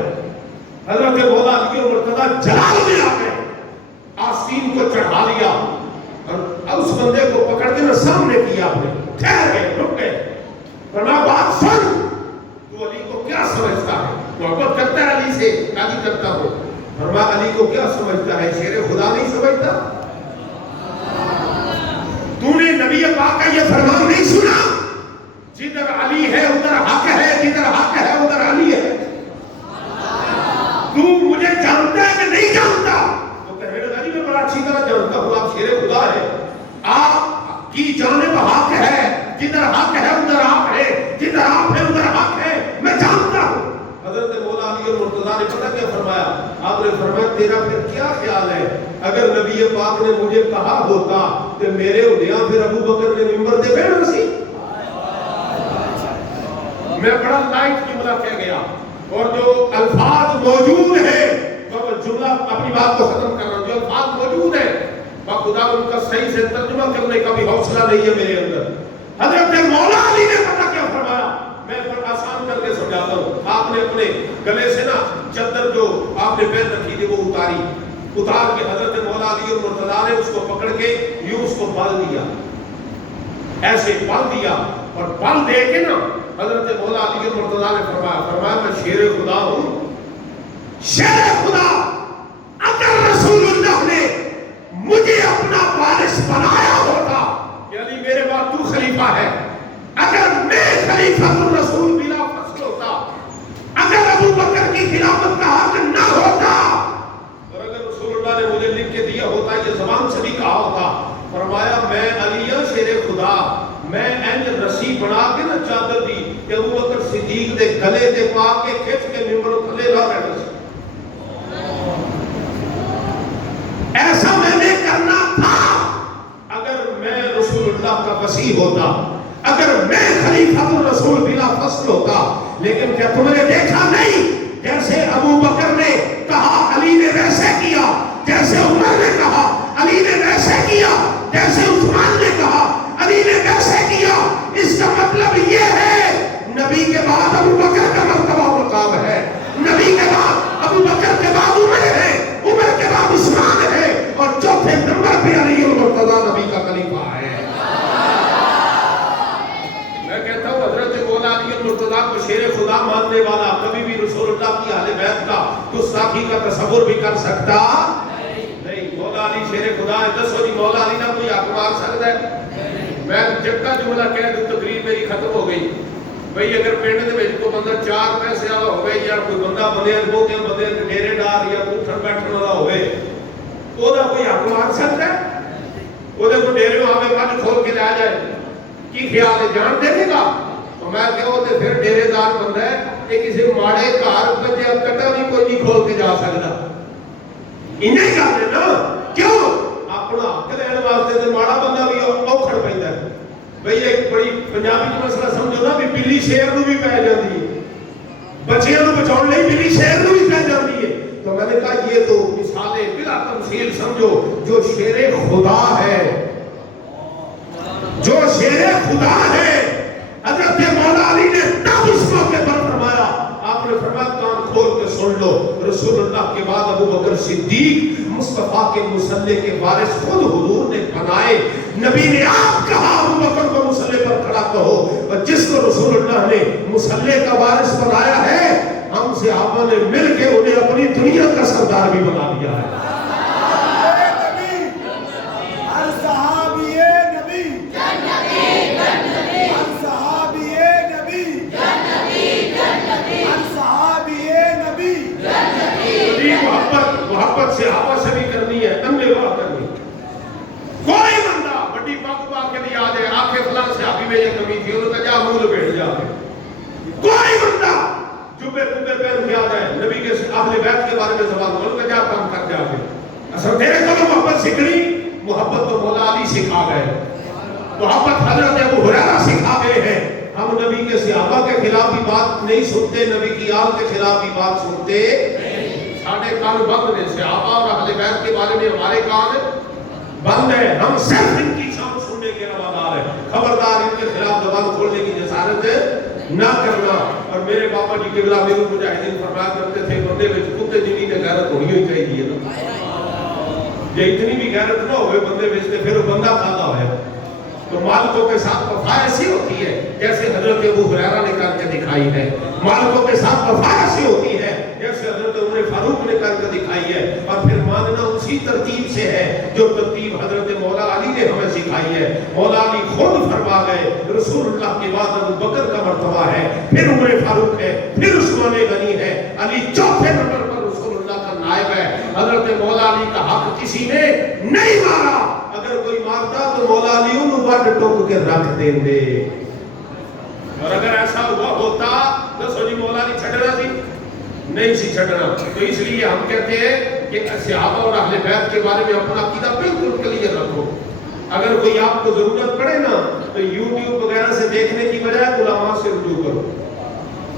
حضرت مولا علی المرتضیٰ جلال میں آ گئے، آستین کو چڑھا لیا اور اس بندے کو پکڑ کے نہ سامنے کیا، آپ نے ٹھہر گئے، رک گئے. فرمایا بات سن، تو علی کو کیا سمجھتا ہے؟ محبت کرتا ہے علی سے؟ قاضی کرتا ہو. فرمایا علی کو کیا سمجھتا ہے؟ شیر خدا نہیں سمجھتا؟ تو نے نبی پاک کا یہ فرمان نہیں سنا؟ جدھر علی ہے ادھر حق ہے، جدھر حق ہے ادھر علی ہے. تو مجھے جانتا ہے کہ نہیں جانتا؟ تو کہنے لگا جی میں بڑا اچھی طرح جانتا ہوں، آپ شیر خدا ہے، آپ کی جانب حق ہے، جدھر حق ہے ادھر آپ ہے، جدھر آپ ہے ادھر حق ہے، میں جانتا ہوں. حضرت مولا علی المرتضیٰ نے پتہ کیا فرمایا؟ آپ نے فرمایا تیرا پھر کیا خیال ہے اگر نبی پاک نے مجھے کہا ہوتا کہ میرے اڈیاں پھر ابو بکر نے ممبر دے بیٹھا سی؟ میں بڑا لائٹ جملہ کہہ گیا اور جو الفاظ موجود ہیں جملہ اپنی بات کو ختم کر رہا ہوں، جو الفاظ موجود ہیں خدا ان کا صحیح سے ترجمہ کرنے کا بھی حوصلہ نہیں ہے میرے اندر. حضرت مولا علی نے پتہ کیا فرمایا؟ میں بڑا آسان کر کے سمجھاتا ہوں. آپ نے اپنے گلے سے نا چادر جو آپ نے پہن رکھی تھی وہ اتار کے حضرت مولا علی المرتضیٰ نے اس کو پکڑ کے یوں اس کو بل دیا، ایسے بل دیا اور بل دے کے نا حضرت مولا علی المرتضیٰ نے فرمایا میں شیر خدا ہوں. شیر خدا اگر رسول اللہ نے مجھے اپنا وارث بنایا ہوتا، یعنی میرے بعد تو خلیفہ ہے، اگر میں خلیفہ الرسول بلا فصل ہوتا، اگر ابو بکر کی خلافت کا حق نہ ہوتا، اور اگر رسول اللہ نے مجھے لکھ کے دیا ہوتا، یہ زبان سے بھی کہا ہوتا، فرمایا میں علی شیر خدا، میں انج رسی بنا کے نہ چادر دی کہ ابو بکر صدیق دے گلے دے پا کے کھچ کے ممبر تھلے لا بیٹھا سی. ایسا میں نے کرنا تھا اگر میں رسول اللہ کا وصی ہوتا، اگر میں خلیفہ الرسول بلا فصل ہوتا. لیکن کیا تم نے دیکھا نہیں جیسے ابو بکر نے کہا علی نے ویسے کیا، جیسے عمر نے کہا علی نے ویسے کیا، جیسے عثمان نے کہا علی نے ویسے کیا. اس کا مطلب یہ ہے نبی کے بعد ابو بکر کا مرتبہ مقام ہے، نبی کے بعد ابو بکر کے بعد عمر ہے، عمر کے بعد عثمان ہے، اور چوتھے نمبر پہ علی المرتضیٰ نبی کا خلیفہ ہے. میں کہتا ہوں حضرت مولا علی المرتضیٰ کو شیر خدا ماننے والا کبھی بھی رسول اللہ کی اہل بیت کا گستاخی کا تصور بھی کر سکتا نہیں. مولا علی شیر خدا ہے. دسو جی مولا علی نہ کوئی حق مار سکتا ہے؟ میں جب کا جملہ کہہ دوں تقریر میری ختم ہو گئی. بھئی اگر پنڈ دے وچ کوئی بندہ 4 پیسے والا ہوے یا کوئی بندہ بندے بوتے بندے ڈیرے ڈار یا اٹھن بیٹھن والا ہوے، او دا کوئی حق مار سکتا ہے؟ او دے کو ڈیرے آوے پنج کھول کے لے جائے، کی خیال ہے جان دے گا؟ تو میں کہ وہ تے پھر ڈیرے دار بندہ ہے، یہ کسی ماڑے گھر بچے کٹا بھی کوئی نہیں کھول کے جا سکتا. انہیں ہی کرتے نا، کیوں؟ اپنا حق لین واسطے تے ماڑا بندہ بھی اوکھڑ پیندا ہے. بھئی ایک بڑی پنجابی کی مسئلہ سمجھو نا بھی بلی شیر نو بھی پہ جاتی ہے، بچیاں نو بچاؤن لئی بلی شیر نو بھی پہ جاتی ہے. تو میں نے کہا یہ تو مثالیں بلا تمثیل سمجھو. جو شیر خدا ہے، جو شیر خدا ہے، حضرت مولا علی نے تب اس موقع پر فرمایا، آپ نے فرمایا کان کھول کے سن لو، رسول اللہ کے بعد ابو بکر صدیق مصطفیٰ کے مصلی کے وارث خود حضور نے بنائے. نبی نے آپ کہا ابو بکر کو مصلی پر کھڑا کہو، اور جس کو رسول اللہ نے مصلی کا وارث بنایا ہے، ہم صحابہ نے مل کے انہیں اپنی دنیا کا سردار بھی بنا دیا ہے. محبت صحابہ سے بھی کرنی ہے، اندھے واہ کرنی. کوئی بندہ بڑی پگ پا کے نہیں آ جائے آخر فلاں صحابی میں یہ کمی تھی انہوں نے کہا جا منہ لپیٹ جا کے. کوئی بندہ جبے پہن کے آ جائے نبی کے اہل بیت کے بارے میں سوال انہوں نے کہا جا کام کر جا کے. اصل تیرے کو محبت سیکھنی، محبت تو مولا علی سکھا گئے، محبت حضرت ابو ہریرہ سکھا گئے ہیں. ہم نبی کے صحابہ کے خلاف بھی بات نہیں سنتے، نبی کی آل کے خلاف بھی بات سنتے. ساڑھے کان بند نے صحابہ اور اہل بیت کے بارے میں ہمارے کان بند ہے، ہم صرف ان کی شان سننے کے روادار ہیں، خبردار ان کے خلاف زبان کھولنے کی جسارت نہ کرنا۔ اور میرے بابا جی قبلہ امیر المجاہدین فرمایا کرتے تھے بندے میں کتے جنی تے غیرت ہونی ہوئی چاہیے نا، یہ اتنی بھی غیرت نہ ہوئے بندے میں سے پھر وہ بندہ کھاتا ہے۔ تو مالکوں کے ساتھ وفا ایسی ہوتی ہے جیسے حضرت ابو ہریرہ نے کر کے دکھائی ہے، مالکوں کے ساتھ وفا ایسی ہوتی ہے جیسے حضرت عمر فاروق نے کر کے دکھائی ہے، اور پھر ماننا اسی ترتیب سے ہے جو ترتیب حضرت مولا علی نے ہمیں سکھائی ہے۔ مولا علی خود فرما گئے رسول اللہ کے بعد ابو بکر کا مرتبہ ہے، پھر عمر فاروق ہے، پھر عثمان غنی ہے، علی چوتھے نمبر پر رسول اللہ کا نائب ہے۔ حضرت مولا علی کا حق کسی نے نہیں مارا، اگر کوئی مارتا تو مولا علی انہوں وڈ ٹوک کے رکھ دیں دے، اور اگر ایسا ہوا ہوتا تو سوچی مولا علی چھڑنا سی نہیں سی چھڑنا۔ تو اس لیے ہم کہتے ہیں کہ صحابہ اور اہل بیت کے بارے میں اپنا عقیدہ بالکل کلیئر رکھو۔ اگر کوئی آپ کو ضرورت پڑے نا تو یوٹیوب وغیرہ سے دیکھنے کی بجائے علماء سے رجوع کرو،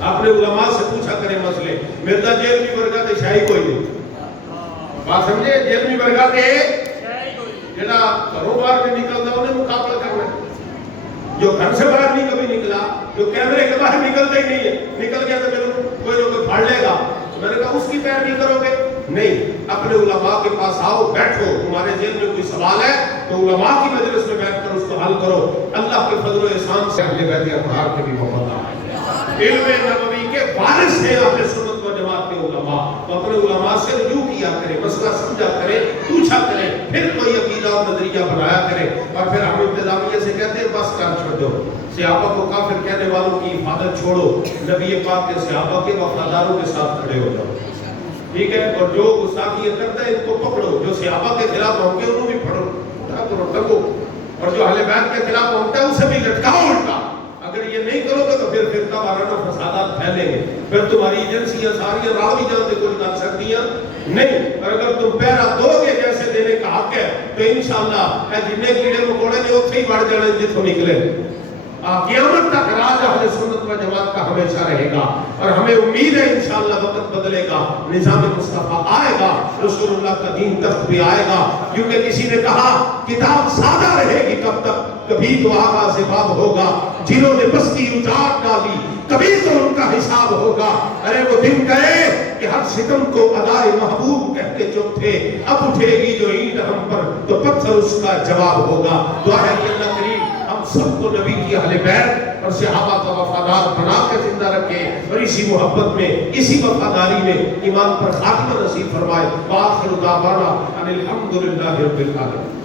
اپنے علماء سے پوچھا کریں مسئلے۔ مرزا جیلوی ورگا تے شاہی کوئی نہیں، بات سمجھے؟ جیلوی ورگا تے جڑا گھروں باہر بھی نکلتا انہیں مقابلہ کرنا ہے، جو گھر سے باہر نہیں کبھی نکلا، جو کیمرے کے باہر نکلتا ہی نہیں ہے، نکل گیا تو میرے کوئی نہ کوئی پھاڑ لے گا، میں نے کہا اس کی پیروی کرو گے؟ نہیں، اپنے علماء کے پاس آؤ، بیٹھو، تمہارے ذہن میں کوئی سوال ہے تو علماء کی مجلس میں بیٹھ کر اس کو حل کرو۔ اللہ کے فضل و احسان سے اہل بیت اطہار کے بھی وفادار ہیں، علم نبوی کے وارث ہیں اہل سنت و جماعت کے علماء، تو اپنے علماء سے رجوع کیا کریں، مسئلہ سمجھا کریں، پوچھا کریں، پھر کوئی عقیدہ اور نظریہ بنایا کریں۔ اور پھر ہم انتظامیہ سے کہتے ہیں بس کر چھوڑو، صحابہ کو کافر کہنے والوں کی حفاظت چھوڑو، نبی پاک کے صحابہ کے وفاداروں کے ساتھ کھڑے ہو جاؤ، ٹھیک ہے؟ اور جو گستاخی کرتا ہے ان کو پکڑو، جو صحابہ کے خلاف ہوں گے انہوں بھی پھڑو، اٹھا کرو، ٹکو، اور جو اہل بیت کے خلاف ہوتا ہے اسے بھی لٹکاؤ الٹا۔ اگر یہ نہیں کرو گے تو پھر فرقہ وارانہ فسادات پھیلیں گے، پھر تمہاری ایجنسیاں ساری راہ بھی جانتے کچھ کر سکتی ہیں نہیں۔ اور اگر تم پہرا دو گے جیسے دینے کا حق ہے تو انشاءاللہ اے جننے کیڑے مکوڑے نے اتھے ہی بڑھ جانے جتوں نکلے۔ قیامت تک راج اہل سنت و جماعت کا ہمیشہ رہے گا، اور ہمیں امید ہے انشاءاللہ وقت بدلے گا، نظام مصطفیٰ آئے گا، رسول اللہ کا دین تخت بھی آئے گا۔ کیونکہ کسی نے کہا کتاب سادہ رہے گی کب تک، کبھی تو آغاز باب ہوگا، جنہوں نے بستی اجاڑ ڈالی کبھی تو ان کا حساب ہوگا۔ ارے وہ دن گئے کہ ہر ستم کو ادائے محبوب کہہ کے چپ تھے، اب اٹھے گی جو اینٹ ہم پر تو پتھر اس کا جواب ہوگا۔ دعا ہے کہ اللہ کریم ہم سب کو نبی کی اہل بیت اور صحابہ کا وفادار بنا کے زندہ رکھے، اور اسی محبت میں، اسی وفاداری میں ایمان پر خاتمہ نصیب فرمائے۔ وآخر دعوانا ان الحمدللہ رب العالمین۔